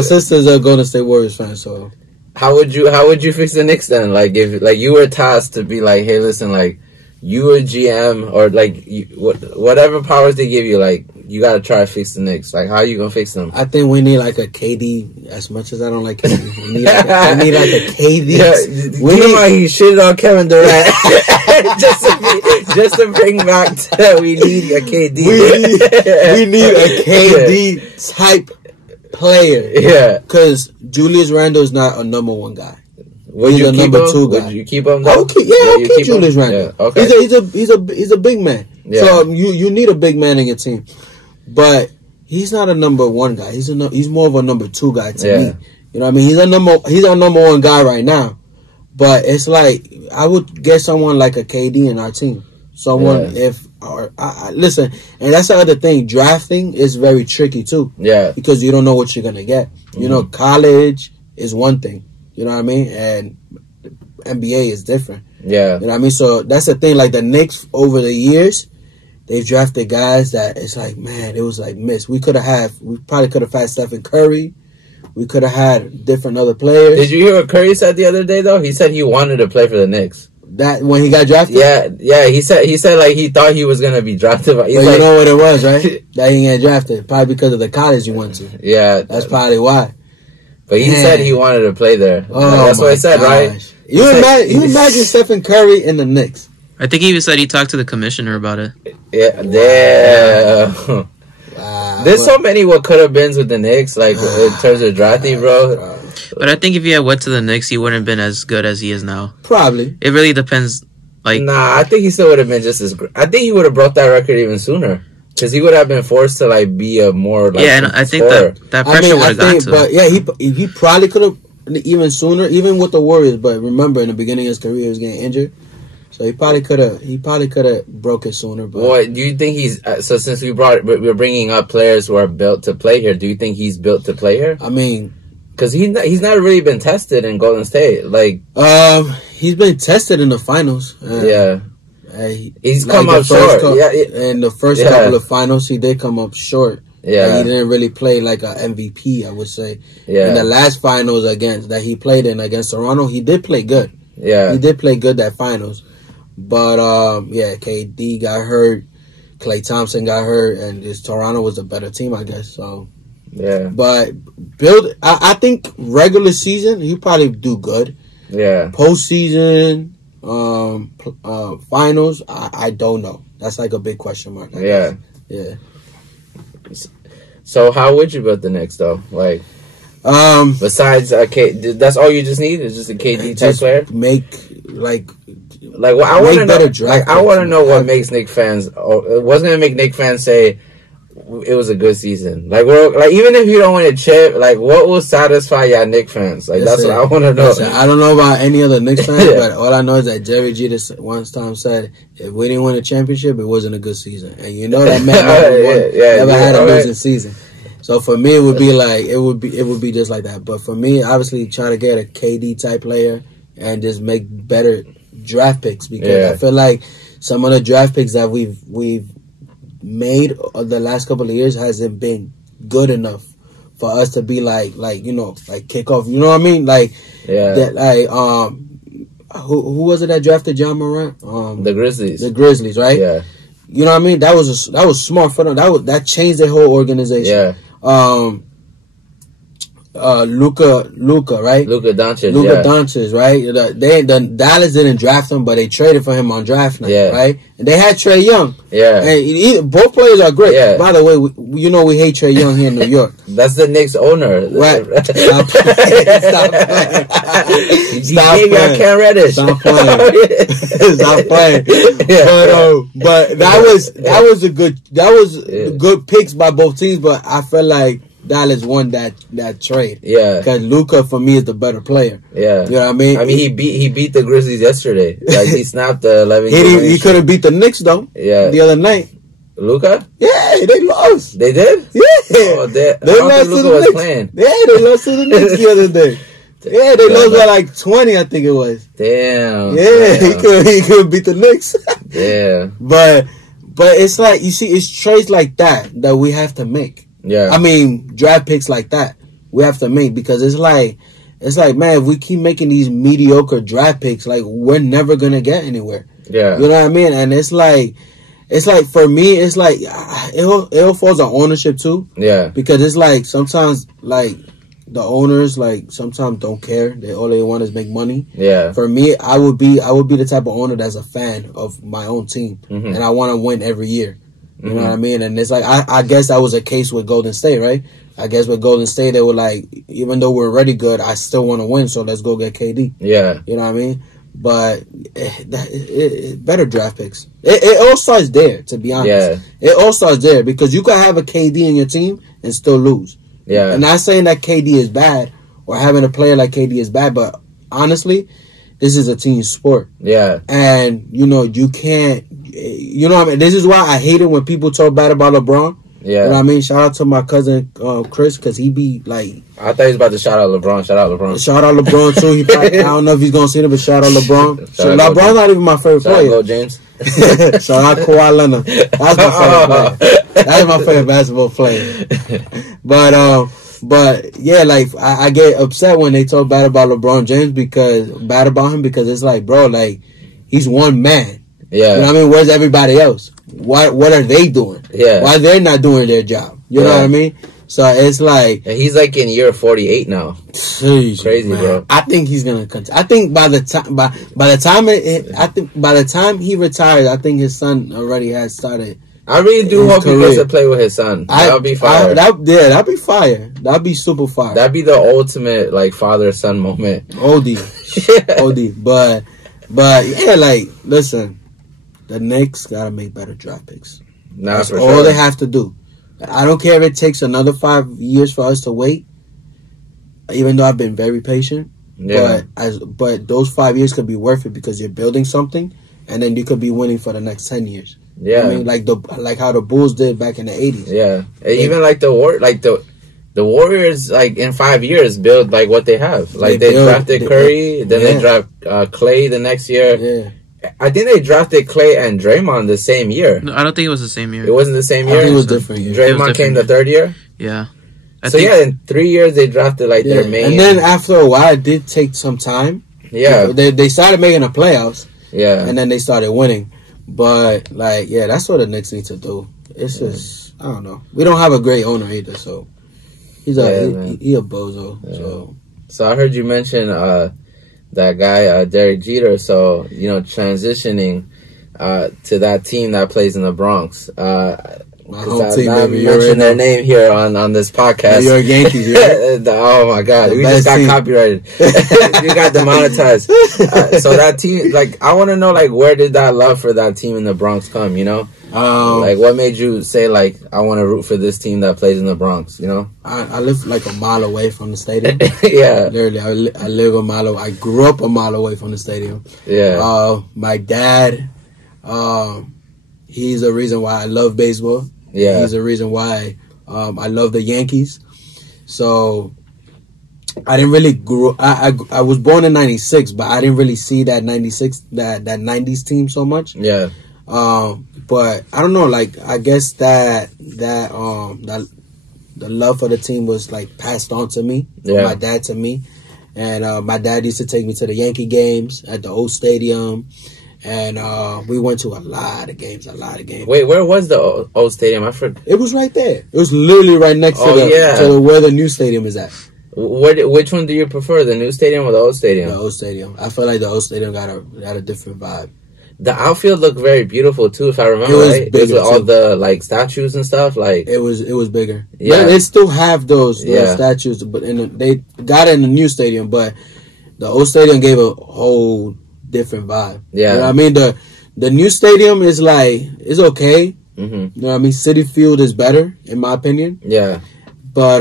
sister's a Golden State Warriors fan. So how would you fix the Knicks then? Like if you were tasked to be like, hey, listen, like you a GM or like whatever powers they give you, like you gotta try to fix the Knicks. Like how are you gonna fix them? I think we need like a KD. As much as I don't like KD, we need like a KD. Yeah, he shitted on Kevin Durant just to bring back to we need a KD. We need a KD type player. Yeah, because Julius Randle is not a number 1 guy. He's a number 2 guy. Would you keep him? I'll keep Julius Randle. Yeah, okay. He's a big man. Yeah. So you need a big man in your team, but he's not a number 1 guy. He's more of a number 2 guy to me. You know what I mean? He's our number 1 guy right now, but it's like I would get someone like a KD in our team. Someone listen, and that's the other thing. Drafting is very tricky too. Yeah, because you don't know what you're gonna get. Mm-hmm. You know, college is one thing. You know what I mean? And NBA is different. Yeah. You know what I mean? So that's the thing. Like the Knicks over the years, they've drafted guys that it's like, man, it was like missed. We probably could have had Stephen Curry. We could have had different other players. Did you hear what Curry said the other day though? He said he wanted to play for the Knicks. That when he got drafted? Yeah. He said like he thought he was gonna be drafted. But you know what it was, right? That he got drafted. Probably because of the college he went to. Yeah. That's probably why. But he said he wanted to play there. Oh, that's what he said, right? You imagine Stephen Curry in the Knicks. I think he even said he talked to the commissioner about it. Yeah, damn. There's so many what could have beens with the Knicks, like in terms of drafting, bro. But I think if he had went to the Knicks, he wouldn't have been as good as he is now. Probably. It really depends. Like, I think he still would have been just as good. I think he would have broke that record even sooner. Because he would have been forced to like be a more like and I think that pressure would have gotten to him. But yeah, he probably could have even sooner, even with the Warriors. But remember, in the beginning of his career, he was getting injured, so he probably could have broke it sooner. But what do you think he's? So since we're bringing up players who are built to play here, do you think he's built to play here? I mean, because he's not really been tested in Golden State. Like, he's been tested in the finals. Yeah. He's come up short. In the first couple of finals, he did come up short. Yeah, he didn't really play like an MVP, I would say. Yeah. In the last finals that he played in against Toronto, he did play good. Yeah, he did play good that finals. But KD got hurt, Klay Thompson got hurt, and Toronto was a better team, I guess. So yeah, but I think regular season he probably do good. Yeah, postseason. Finals, I don't know. That's like a big question mark. I guess. So how would you build the Knicks though? Like, besides that's all you just need is just a KD type player. I want to know. I want to know what makes Knicks fans. What's gonna make Knicks fans say, it was a good season. Like even if you don't win a chip, like what will satisfy y'all Knicks fans? Like that's what I want to know. Listen, I don't know about any other Knicks fans, but all I know is that Jerry Jeter once time said, if we didn't win a championship, it wasn't a good season, and you know that man never had a losing season. So for me, it would be like it would be just like that. But for me, obviously, try to get a KD type player and just make better draft picks, because I feel like some of the draft picks that we've made the last couple of years hasn't been good enough for us to be like kick off. You know what I mean? Like who was it that drafted John Morant? The Grizzlies. The Grizzlies, right? Yeah. You know what I mean? That was smart for them. That changed their whole organization. Yeah. Luka, right? Luka Doncic, right? The Dallas didn't draft him, but they traded for him on draft night, right? And they had Trae Young. Yeah. And both players are great. Yeah. By the way, we hate Trae Young here in New York. That's the Knicks owner. Right. Stop playing. Stop playing. Cam Reddish. Stop playing. Stop playing. But that was good picks by both teams, but I feel like Dallas won that trade. Yeah. Because Luka, for me, is the better player. Yeah. You know what I mean? I mean, he beat the Grizzlies yesterday. Like, he snapped the 11 He could have beat the Knicks, though. Yeah. The other night. Luka? Yeah, they lost. They did? Yeah. Oh, they lost to the Knicks. Playing. Yeah, they lost to the Knicks the other day. Yeah, they lost by like 20, I think it was. Damn. Yeah, he could beat the Knicks. Yeah. But it's like, you see, it's trades like that we have to make. Yeah. I mean, draft picks like that we have to make, because it's like, man, if we keep making these mediocre draft picks, like, we're never going to get anywhere. Yeah. You know what I mean? And it's like for me, it's like it all falls on ownership too. Yeah. Because it's like sometimes like the owners like sometimes don't care. All they want is make money. Yeah. For me, I would be the type of owner that's a fan of my own team, and I want to win every year. You know what I mean? And it's like I guess that was a case with Golden State, right? I guess with Golden State, they were like, even though we're already good, I still want to win, so let's go get KD. Yeah. You know what I mean? But better draft picks. It all starts there, to be honest. Yeah. It all starts there, because you can have a KD in your team and still lose. Yeah. I'm not saying that KD is bad or having a player like KD is bad, but honestly, this is a team sport. Yeah. And, you can't, what I mean? This is why I hate it when people talk bad about LeBron. Yeah. You know what I mean? Shout out to my cousin Chris, because he be like... I thought he was about to shout out LeBron. Shout out LeBron. Shout out LeBron, too. I don't know if he's going to see it, but shout out LeBron. LeBron's not even my favorite player. Shout out James. Shout out Kawhi Leonard. That's my favorite player. That's my favorite basketball player. But yeah, like I get upset when they talk bad about LeBron James, because it's like, bro, like he's one man. Yeah. You know what I mean? Where's everybody else? What are they doing? Yeah. Why they're not doing their job? You know what I mean? So it's like, and he's like in year 48 now. Geez, crazy, man. bro. I think he's gonna continue. I think by the time he retires, I think his son already has started. I really do hope he gets to play with his son. That'll be fire. That'd be fire. That'd be super fire. That'd be the ultimate like father-son moment. OD. But yeah, like listen, the Knicks gotta make better draft picks. That's all they have to do. I don't care if it takes another 5 years for us to wait. Even though I've been very patient, but those 5 years could be worth it, because you're building something, and then you could be winning for the next 10 years. Yeah, I mean, like how the Bulls did back in the 80s. Yeah, even like the Warriors, like in 5 years, build like what they have. Like they drafted Curry, then they draft Clay the next year. Yeah. I think they drafted Clay and Draymond the same year. No, I don't think it was the same year. It wasn't the same year? I think it was different year. Draymond came the third year? Yeah. In 3 years they drafted like their main. And then after a while, it did take some time. Yeah. They started making the playoffs. Yeah. And then they started winning. But, like, yeah, that's what the Knicks need to do. It's just, I don't know. We don't have a great owner either, so he's he a bozo. Yeah. So I heard you mention that guy, Derek Jeter, so, transitioning to that team that plays in the Bronx. My home team, baby. I mentioned their name here on this podcast. New York Yankees, right? Oh, my God. We just got copyrighted. We got demonetized. So that team, like, I want to know, like, where did that love for that team in the Bronx come, Like, what made you say, like, I want to root for this team that plays in the Bronx, you know? I live like a mile away from the stadium. Yeah. Literally, I live a mile away. I grew up a mile away from the stadium. Yeah. My dad, he's the reason why I love baseball. Yeah. He's the reason why I love the Yankees. So I didn't really grow. I was born in '96, but I didn't really see that '96 that '90s team so much. Yeah. But I don't know. Like, I guess that the love for the team was like passed on to me from my dad to me, and my dad used to take me to the Yankee games at the old stadium. And we went to a lot of games. Wait, where was the old stadium? I forgot. It was right there. It was literally right next to where the new stadium is at. Which one do you prefer, the new stadium or the old stadium? The old stadium. I feel like the old stadium got a different vibe. The outfield looked very beautiful too, if I remember right. It was with all the like statues and stuff. Like it was bigger. Yeah, but they still have those statues, but they got it in the new stadium. But the old stadium gave a whole different vibe. Yeah, you know what I mean, the new stadium is like it's okay. Mm-hmm. You know what I mean. City Field is better in my opinion. Yeah. But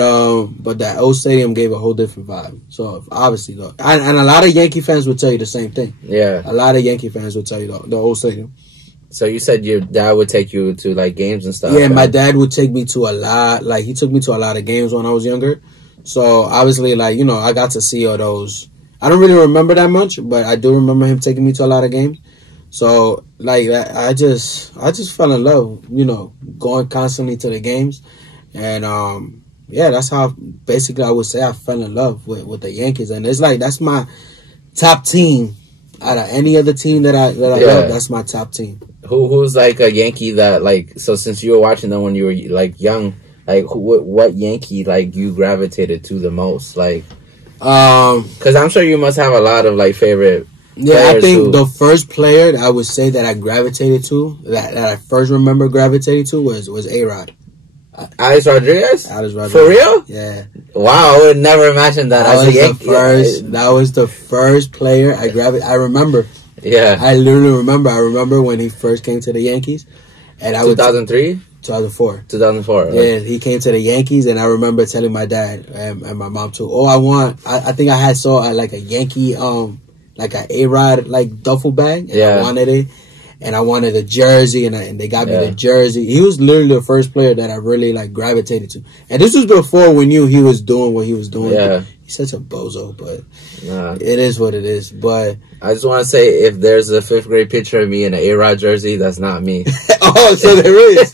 that old stadium gave a whole different vibe. So obviously, though, and a lot of Yankee fans would tell you the same thing. Yeah, a lot of Yankee fans would tell you the old stadium. So you said your dad would take you to like games and stuff. Yeah, right? My dad would take me to a lot. Like he took me to a lot of games when I was younger. So obviously, like you know, I got to see all those. I don't really remember that much, but I do remember him taking me to a lot of games. So like I just fell in love. You know, going constantly to the games, and yeah, that's how basically I would say I fell in love with the Yankees, and it's like that's my top team out of any other team that I love. That's my top team. Who's like a Yankee that like so since you were watching them when you were like young, like what Yankee like you gravitated to the most, like because I'm sure you must have a lot of like favorite. Yeah, I think the first player that I would say that I gravitated to that I first remember gravitating to was A-Rod. Alex Rodriguez? For real? Yeah. Wow, I would never imagine that. That was the first player I gravitated. I remember. Yeah. I literally remember. I remember when he first came to the Yankees. And 2003? 2004. 2004. Yeah, he came to the Yankees, and I remember telling my dad and my mom too. Oh, I think I saw like a Yankee like an A-Rod like duffel bag, and I wanted it. And I wanted a jersey, and they got me the jersey. He was literally the first player that I really like gravitated to. And this was before we knew he was doing what he was doing. Yeah. He's such a bozo, but it is what it is. But I just want to say, if there's a 5th grade picture of me in an A-Rod jersey, that's not me. Oh, so there is.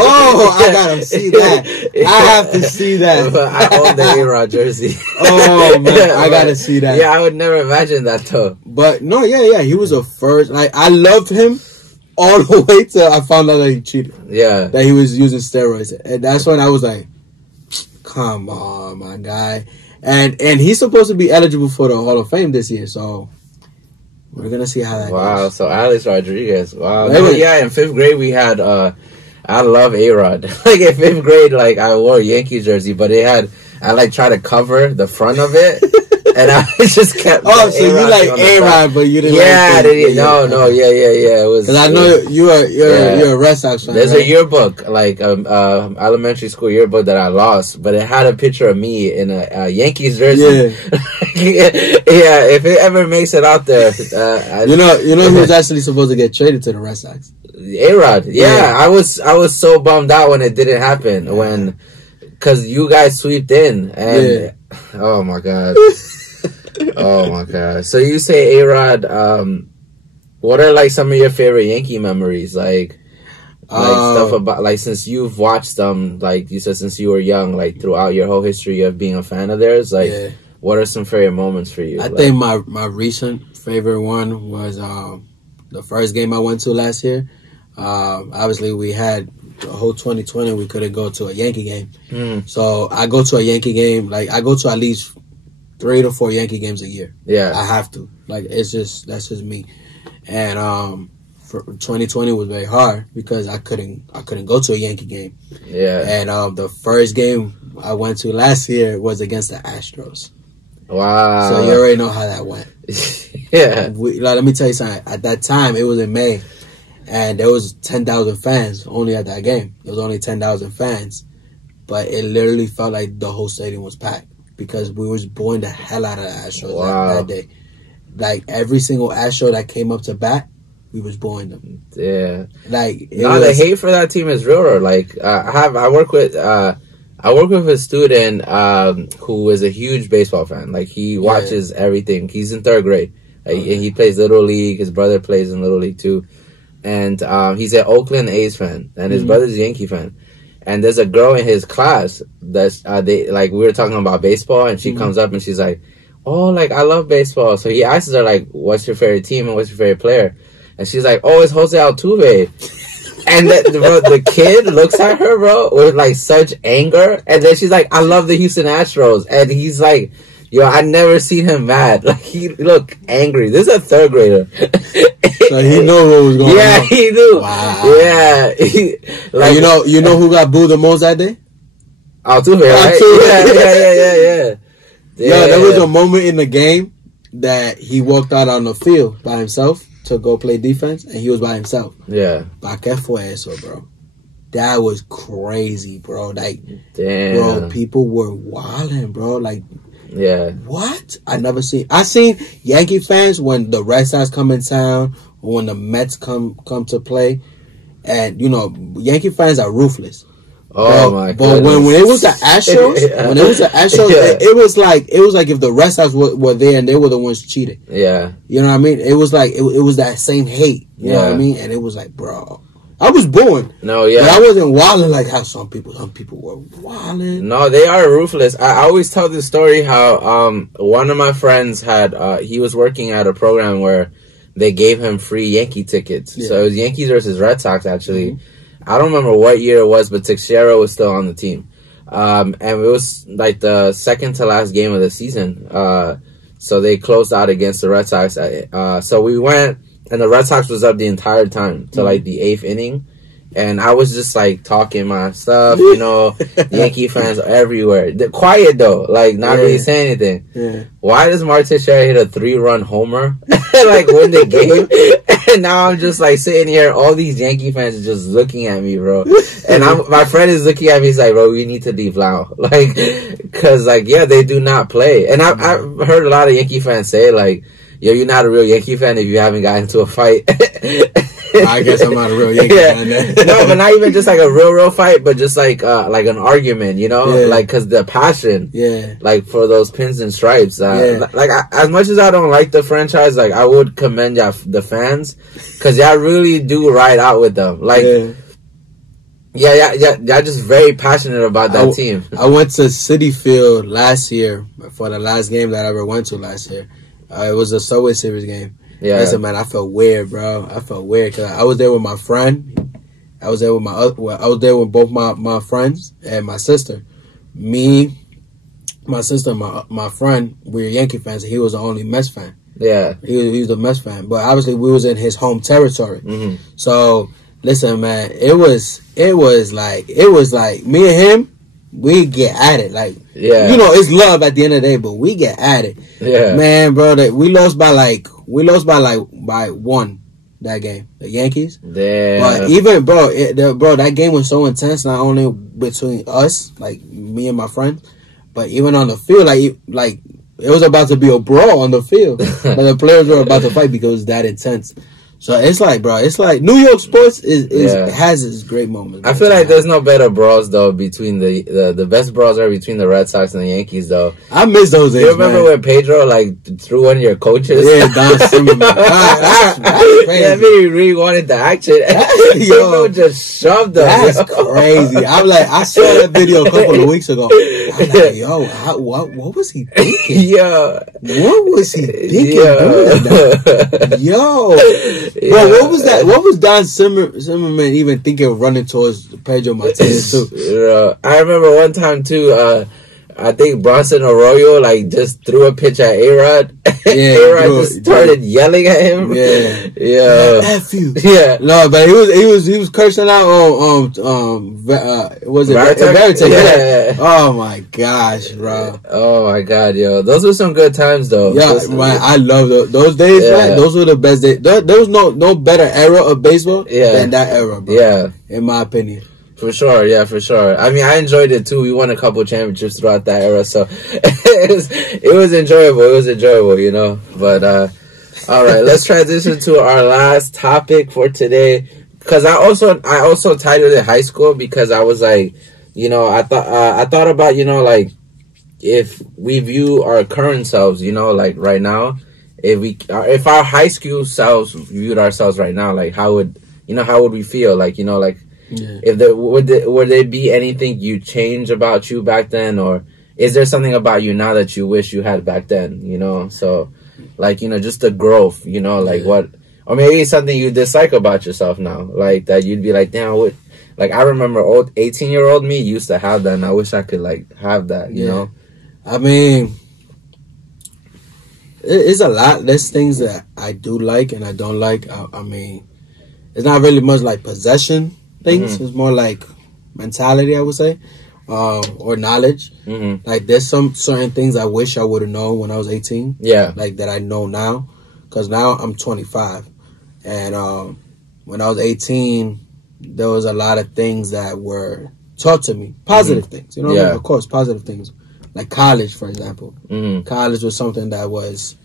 Oh, I gotta see that. I have to see that. But I own the A-Rod jersey. Oh man, I gotta see that. Yeah, I would never imagine that though. But no, yeah, he was the first. Like I loved him all the way till I found out that he cheated. Yeah, that he was using steroids, and that's when I was like, "Come on, my guy." And he's supposed to be eligible for the Hall of Fame this year, so we're gonna see how that goes. Wow, so Alex Rodriguez. Wow. No, yeah, in 5th grade we had I love A-Rod. Like in 5th grade, like I wore a Yankee jersey, but I like try to cover the front of it. And I just kept. Oh, so you like A-Rod, but you didn't. Yeah, yeah. It was because I know you're a Red Sox fan. There's a yearbook, like elementary school yearbook that I lost, but it had a picture of me in a Yankees jersey. Yeah, if it ever makes it out there, you know who's actually supposed to get traded to the Red Sox? A-Rod. Yeah, I was so bummed out when it didn't happen because you guys sweeped in and oh my god. Oh my god! So you say A-Rod. What are like some of your favorite Yankee memories? Like stuff about like since you've watched them, like you said since you were young, like throughout your whole history of being a fan of theirs. Like, what are some favorite moments for you? I think my recent favorite one was the first game I went to last year. Obviously, we had the whole 2020. We couldn't go to a Yankee game, so I go to a Yankee game. Like I go to at least 3 to 4 Yankee games a year. Yeah, I have to. Like that's just me. And for 2020 was very hard because I couldn't go to a Yankee game. Yeah. And the first game I went to last year was against the Astros. Wow. So you already know how that went. Yeah. Let me tell you something. At that time, it was in May, And there was 10,000 fans only at that game. There was only 10,000 fans. But it literally felt like the whole stadium was packed because we was booing the hell out of the Astros that day. Like, every single Astro that came up to bat, we was booing them. Yeah. Like, the hate for that team is real. Like, I work with a student who is a huge baseball fan. Like, he watches everything. He's in 3rd grade. Like, he plays Little League. His brother plays in Little League too. And he's an Oakland A's fan. And his brother's a Yankee fan. And there's a girl in his class that's we were talking about baseball, and she comes up and she's like, "Oh, like, I love baseball." So he asks her, like, "What's your favorite team and what's your favorite player?" And she's like, "Oh, it's Jose Altuve." And the kid looks at her, bro, with like such anger, and then she's like, "I love the Houston Astros," and he's like, "Yo, I never seen him mad. Like, he looked angry." This is a 3rd grader. So he knew what was going on. Yeah, he knew. Wow. Yeah. You know who got booed the most that day? Altuve, right? Yeah. Yo, there was a moment in the game that he walked out on the field by himself to go play defense, and he was by himself. Yeah. ¿Pa qué fue eso, bro? That was crazy, bro. Like, damn. Bro, people were wilding, bro. Like, yeah. What? I seen Yankee fans when the Red Sox come in town, or when the Mets come to play, and you know, Yankee fans are ruthless. Oh my god! But when it was the Astros, it was like if the Red Sox were there and they were the ones cheating. Yeah. You know what I mean? It was like it was that same hate. You know what I mean? And it was like, bro, I was born. No, yeah. But I wasn't wilding like how some people were wilding. No, they are ruthless. I always tell this story how one of my friends had he was working at a program where they gave him free Yankee tickets. Yeah. So it was Yankees versus Red Sox actually. Mm-hmm. I don't remember what year it was, but Teixeira was still on the team. And it was like the second to last game of the season. So they closed out against the Red Sox. So we went, and the Red Sox was up the entire time to like the 8th inning. And I was just like talking my stuff, you know, Yankee fans everywhere. They're quiet though, like not really saying anything. Yeah. Why does Martin Teixeira hit a 3-run homer, like win the game? And now I'm just like sitting here, all these Yankee fans are just looking at me, bro. And my friend is looking at me, he's like, "Bro, we need to leave now." Like, cause like, yeah, they do not play. And I've heard a lot of Yankee fans say like, "Yo, you're not a real Yankee fan if you haven't gotten into a fight." I guess I'm not a real Yankee fan. No, but not even just like a real fight, but just like an argument, you know, like cause the passion, like for those pins and stripes. Like as much as I don't like the franchise, like I would commend y'all the fans, cause y'all really do ride out with them. Like, y'all just very passionate about that team. I went to Citi Field last year for the last game that I ever went to last year. It was a Subway Series game. Yeah. Listen, man, I felt weird, bro. I felt weird because I was there with my friend. I was there with both my friends and my sister. Me, my sister, my friend, we were Yankee fans. And he was the only Mets fan. Yeah. He was the Mets fan. But obviously we was in his home territory. Mm-hmm. So, listen, man, it was like me and him, we get at it. Like, you know, it's love at the end of the day, but we get at it. Yeah. Man, bro, we lost by one that game. The Yankees. Damn. But even, bro, that game was so intense, not only between us, like me and my friend, but even on the field, like it was about to be a brawl on the field. But the players were about to fight because it was that intense. So it's like, bro, it's like New York sports has its great moments. I feel like there's no better brawls though between the best brawls are between the Red Sox and the Yankees though. I miss those days. You remember when Pedro like threw one of your coaches? Yeah, Don Zimmerman. That's crazy. Yeah, I mean, he really wanted the action. Yo, just shoved him. That's crazy. I saw that video a couple of weeks ago. I'm like, yo, what was he thinking? Yo, what was he thinking? Yo. Yeah. Bro, what was that? What was Don Zimmerman even thinking of running towards Pedro Martinez too? I remember one time too. I think Bronson Arroyo like just threw a pitch at A-Rod. Yeah, A-Rod just started yelling at him. Yeah. F you. Yeah. No, but he was cursing out was it Veritek? Yeah. Oh my gosh, bro. Oh my god, yo. Those were some good times though. Yeah, man, I love those days, man. Those were the best days. There was no better era of baseball than that era, bro. Yeah. In my opinion. For sure, yeah, for sure. I mean, I enjoyed it too. We won a couple championships throughout that era, so it was enjoyable. It was enjoyable, you know. But all right, let's transition to our last topic for today. Because I also titled it high school because I was like, you know, I thought about, you know, like if we view our current selves, you know, like right now, if our high school selves viewed ourselves right now, like how would we feel? Like, you know, like. Yeah. If there would there be anything you change about you back then, or is there something about you now that you wish you had back then? You know, so like, you know, just the growth. You know, like what, or maybe it's something you dislike about yourself now, like that you'd be like, damn, what? Like I remember old 18-year-old me used to have that, and I wish I could like have that. You know, I mean, it's a lot. There's things that I do like and I don't like. I mean, it's not really much like possession things. Mm-hmm. It's more like mentality, I would say, or knowledge. Mm-hmm. Like there's some certain things I wish I would have known when I was 18. Yeah, like that I know now, because now I'm 25, and when I was 18, there was a lot of things that were taught to me, positive things. You know, what I mean? Of course, positive things, like college, for example. Mm-hmm. College was something that was,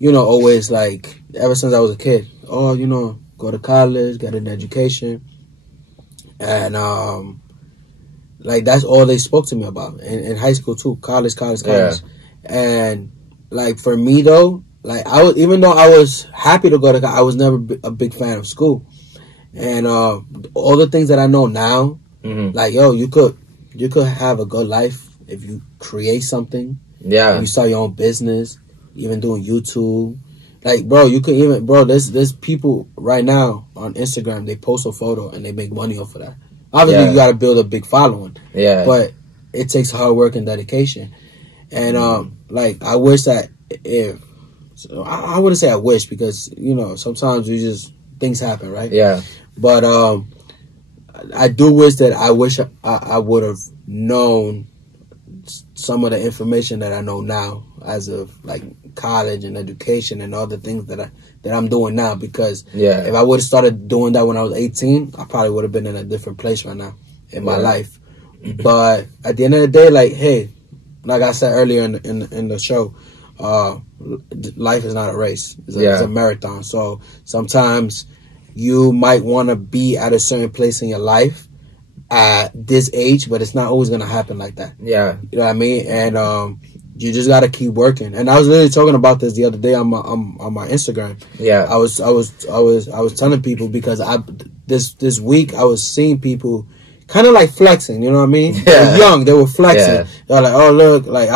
you know, always like ever since I was a kid. Oh, you know, go to college, get an education. And like that's all they spoke to me about in high school too. College. Yeah. And like for me though, like even though I was happy to go to college, I was never a big fan of school. And all the things that I know now, like yo, you could have a good life if you create something. Yeah. If you start your own business, even doing YouTube. Like, bro, you could even, bro, there's people right now on Instagram, they post a photo and they make money off of that. Obviously, you got to build a big following. Yeah. But it takes hard work and dedication. And, like, I wish that I wouldn't say I wish because, you know, sometimes things happen, right? Yeah. But I do wish that I would have known some of the information that I know now as of like college and education and all the things that I'm doing now, because if I would have started doing that when I was 18, I probably would have been in a different place right now in my life. But at the end of the day, like, hey, like I said earlier in the show, life is not a race. It's a marathon. So sometimes you might want to be at a certain place in your life at this age, but it's not always going to happen like that. Yeah. You know what I mean? And you just got to keep working. And I was literally talking about this the other day on my Instagram. Yeah. I was telling people because this week I was seeing people kind of like flexing, you know what I mean? Yeah. They were young, they were flexing. Yeah. They're like, oh look, like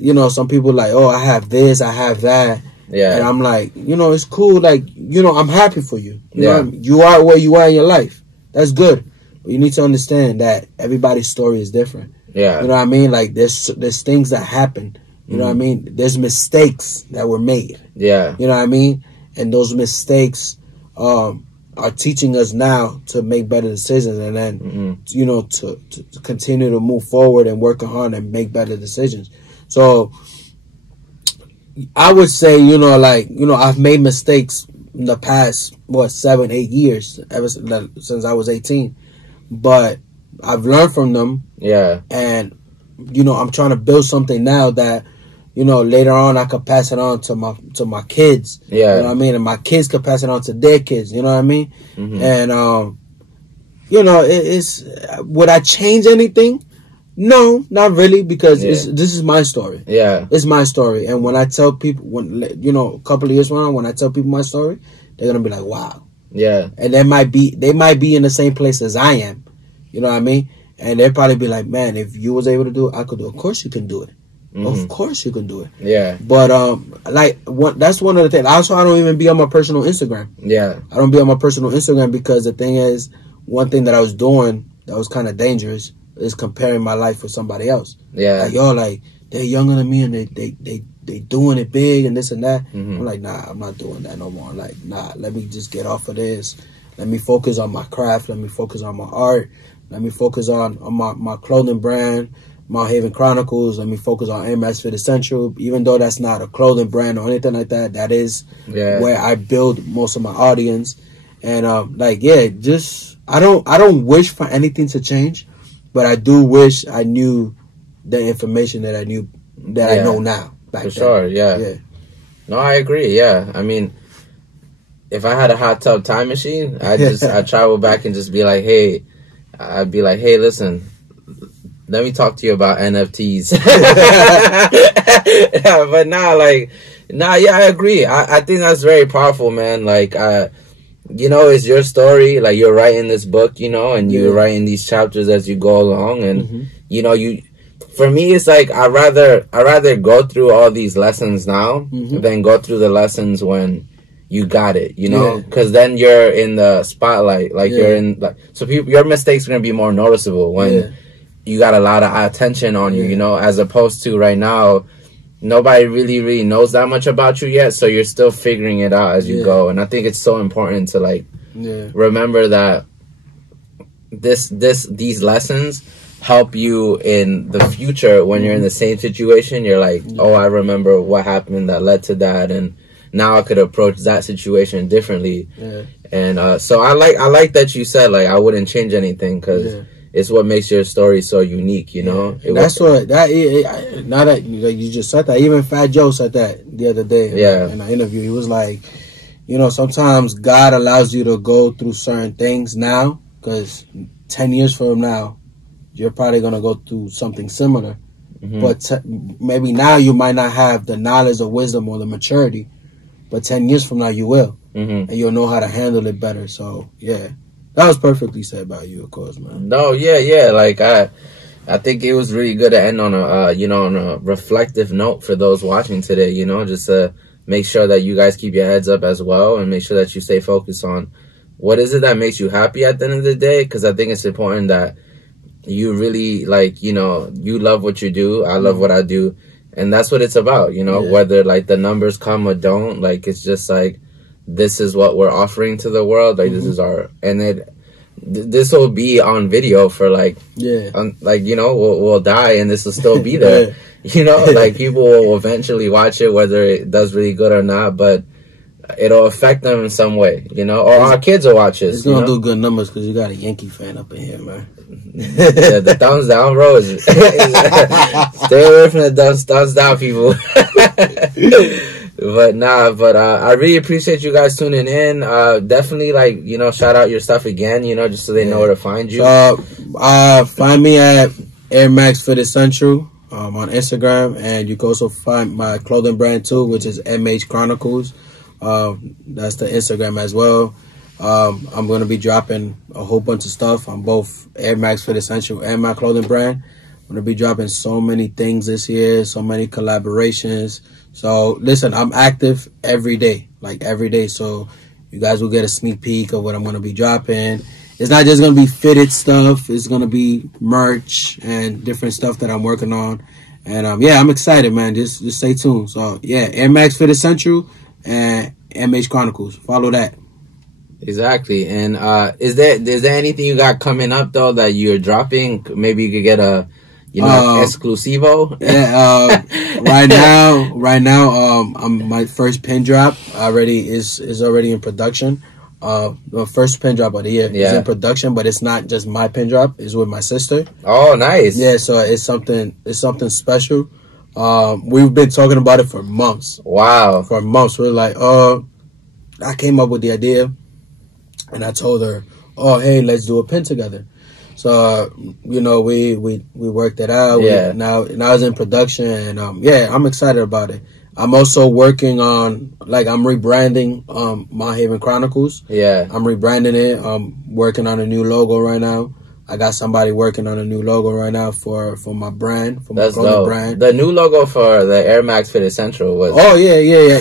you know, some people like, oh, I have this, I have that. Yeah. And I'm like, you know, it's cool, like, you know, I'm happy for you. You know, you are where you are in your life. That's good. But you need to understand that everybody's story is different. Yeah. You know what I mean? Like there's things that happen. You know what I mean? There's mistakes that were made. Yeah. You know what I mean? And those mistakes are teaching us now to make better decisions, and then you know, to continue to move forward and work hard and make better decisions. So I would say, you know, like, you know, I've made mistakes in the past 7-8 years ever since I was 18. But I've learned from them. Yeah. And, you know, I'm trying to build something now that, you know, later on I could pass it on to my kids. Yeah. You know what I mean? And my kids could pass it on to their kids. You know what I mean? Mm-hmm. And, you know, would I change anything? No, not really, because this is my story. Yeah. It's my story. And when I tell people, you know, a couple of years from now, when I tell people my story, they're going to be like, wow. Yeah. And they might be in the same place as I am. You know what I mean? And they'll probably be like, man, if you was able to do it, I could do it. Of course you can do it. Mm-hmm. Of course you can do it. Yeah. But that's one of the things. Also, I don't even be on my personal Instagram. Yeah. I don't be on my personal Instagram because the thing is, one thing that I was doing that was kind of dangerous is comparing my life with somebody else. Yeah. Like, yo, like, they're younger than me and they doing it big and this and that. I'm like, nah, I'm not doing that no more. Like, nah, let me just get off of this. Let me focus on my craft. Let me focus on my art. Let me focus on my clothing brand, Mount Haven Chronicles. Let me focus on Air Max Fit Essential. Even though that's not a clothing brand or anything like that, that is where I build most of my audience. And just I don't wish for anything to change, but I do wish I knew the information that I knew I know now. Back for then. sure, yeah. No, I agree. Yeah, I mean, if I had a hot tub time machine, I'd travel back and just be like, hey, listen, let me talk to you about NFTs. But I agree. I think that's very powerful, man. Like, it's your story. Like, you're writing this book, and you're writing these chapters as you go along. And, for me, it's like, I'd rather go through all these lessons now than go through the lessons when you got it, because then you're in the spotlight. Like, you're in, like, so your mistakes are going to be more noticeable when you got a lot of attention on you, as opposed to right now, nobody really knows that much about you yet, so you're still figuring it out as you go. And I think it's so important to, like, remember that these lessons help you in the future when you're in the same situation. You're like, oh, I remember what happened that led to that, and now I could approach that situation differently. And so I like that you said, like, I wouldn't change anything, because it's what makes your story so unique, Now that you just said that, even Fat Joe said that the other day in an interview. He was like, sometimes God allows you to go through certain things now, because 10 years from now, you're probably going to go through something similar. But maybe now you might not have the knowledge or wisdom or the maturity, but 10 years from now you will. And you'll know how to handle it better. So, that was perfectly said by you, of course, man. No, like, I think it was really good to end on a reflective note for those watching today, just to make sure that you guys keep your heads up as well, and make sure that you stay focused on what is it that makes you happy at the end of the day, because I think it's important that you really, like, you love what you do. I love what I do. And that's what it's about, whether, like, the numbers come or don't. Like, it's just like, this is what we're offering to the world. Like, this is this will be on video for, like, we'll die and this will still be there. Like, people will eventually watch it, whether it does really good or not, but it'll affect them in some way, or our kids will watch it. It's going to do good numbers because you got a Yankee fan up in here, man. The thumbs down, bro. Stay away from the thumbs down, people. But I really appreciate you guys tuning in. Definitely, like, shout out your stuff again, just so they know where to find you. Find me at Air Max Fit Essential on Instagram, and you can also find my clothing brand too, which is MH Chronicles. That's the Instagram as well. I'm going to be dropping a whole bunch of stuff on both Air Max Fit Essential and my clothing brand. I'm going to be dropping so many things this year, so many collaborations. So, listen, I'm active every day, So, you guys will get a sneak peek of what I'm going to be dropping. It's not just going to be fitted stuff. It's going to be merch and different stuff that I'm working on. And, I'm excited, man. Just stay tuned. So, Air Max Fit Essential and MH Chronicles. Follow that. Exactly. And is there anything you got coming up, though, that you're dropping? Maybe you could get a exclusivo. Right now, my first pin drop is already in production. The first pin drop of the year is in production, but it's not just my pin drop. It's with my sister. Oh, nice. Yeah, so it's something special. We've been talking about it for months. Wow. For months. We're like, I came up with the idea, and I told her, hey, let's do a pin together. So, we worked it out. Yeah. Now it's in production, and I'm excited about it. I'm also working on, I'm rebranding Mount Haven Chronicles. Yeah. I'm rebranding it. I'm working on a new logo right now. I got somebody working on a new logo right now for my brand, for my That's clothing dope. brand. The new logo for the Air Max Fitted Central was. Oh yeah.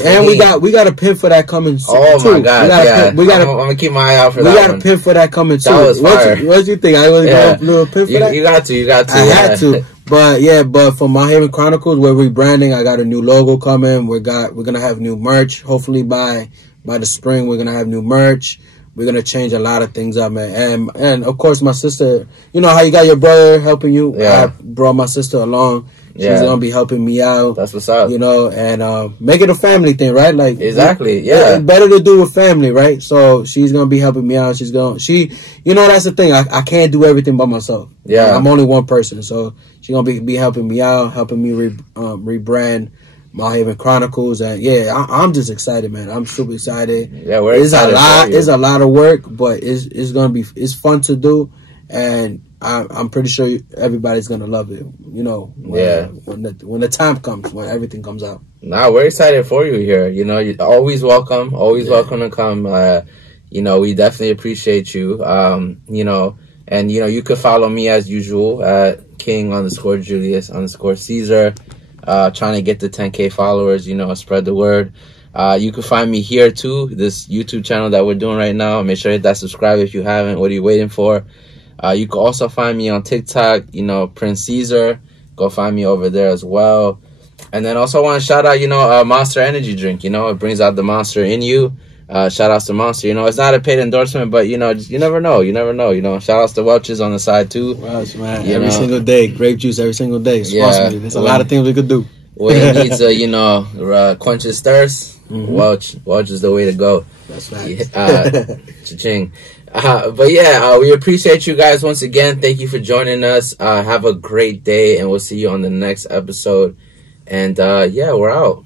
And we got a pin for that coming soon. Oh too. my god! I'm gonna keep my eye out for that. We got a pin for that coming soon. That was fire. What you think? I was got a little pin for that. You got to. I had to. But for My Haven Chronicles, we're rebranding. I got a new logo coming. We're gonna have new merch. Hopefully by the spring, we're gonna have new merch. We're gonna change a lot of things up, man. And of course, my sister. You know how you got your brother helping you. Yeah. I brought my sister along. She's gonna be helping me out. That's what's up. You know, and make it a family thing, right? Like exactly, yeah. It's better to do with family, right? So she's gonna be helping me out. You know, that's the thing. I can't do everything by myself. Yeah, I'm only one person, so she's gonna be helping me out, helping me rebrand My Haven Chronicles, and I'm just excited, man. I'm super excited. Yeah, we're excited. It's a lot of work, but it's fun to do, and I'm pretty sure everybody's gonna love it. You know, when the time comes, when everything comes out. Nah, we're excited for you here. You know, you're always welcome. Always welcome to come. You know, we definitely appreciate you. You know, and you know, you could follow me as usual at King_Julius_Caesar. Trying to get the 10K followers. You know, spread the word. You can find me here too. This YouTube channel that we're doing right now. Make sure to hit that subscribe if you haven't. What are you waiting for? You can also find me on TikTok, you know, Prince Caesar. Go find me over there as well. And then also want to shout out, you know, Monster Energy Drink. You know, it brings out the monster in you. Shout outs to Monster. You know, it's not a paid endorsement, but, you know, you never know. You never know. You know, shout outs to Welch's on the side, too. Welch, man. Every single day. Grape juice every single day. There's a lot of things we could do. When he needs to, you know, quench his thirst, Welch is the way to go. That's right. Cha-ching. But yeah, we appreciate you guys once again. Thank you for joining us. Have a great day, and we'll see you on the next episode. And yeah, we're out.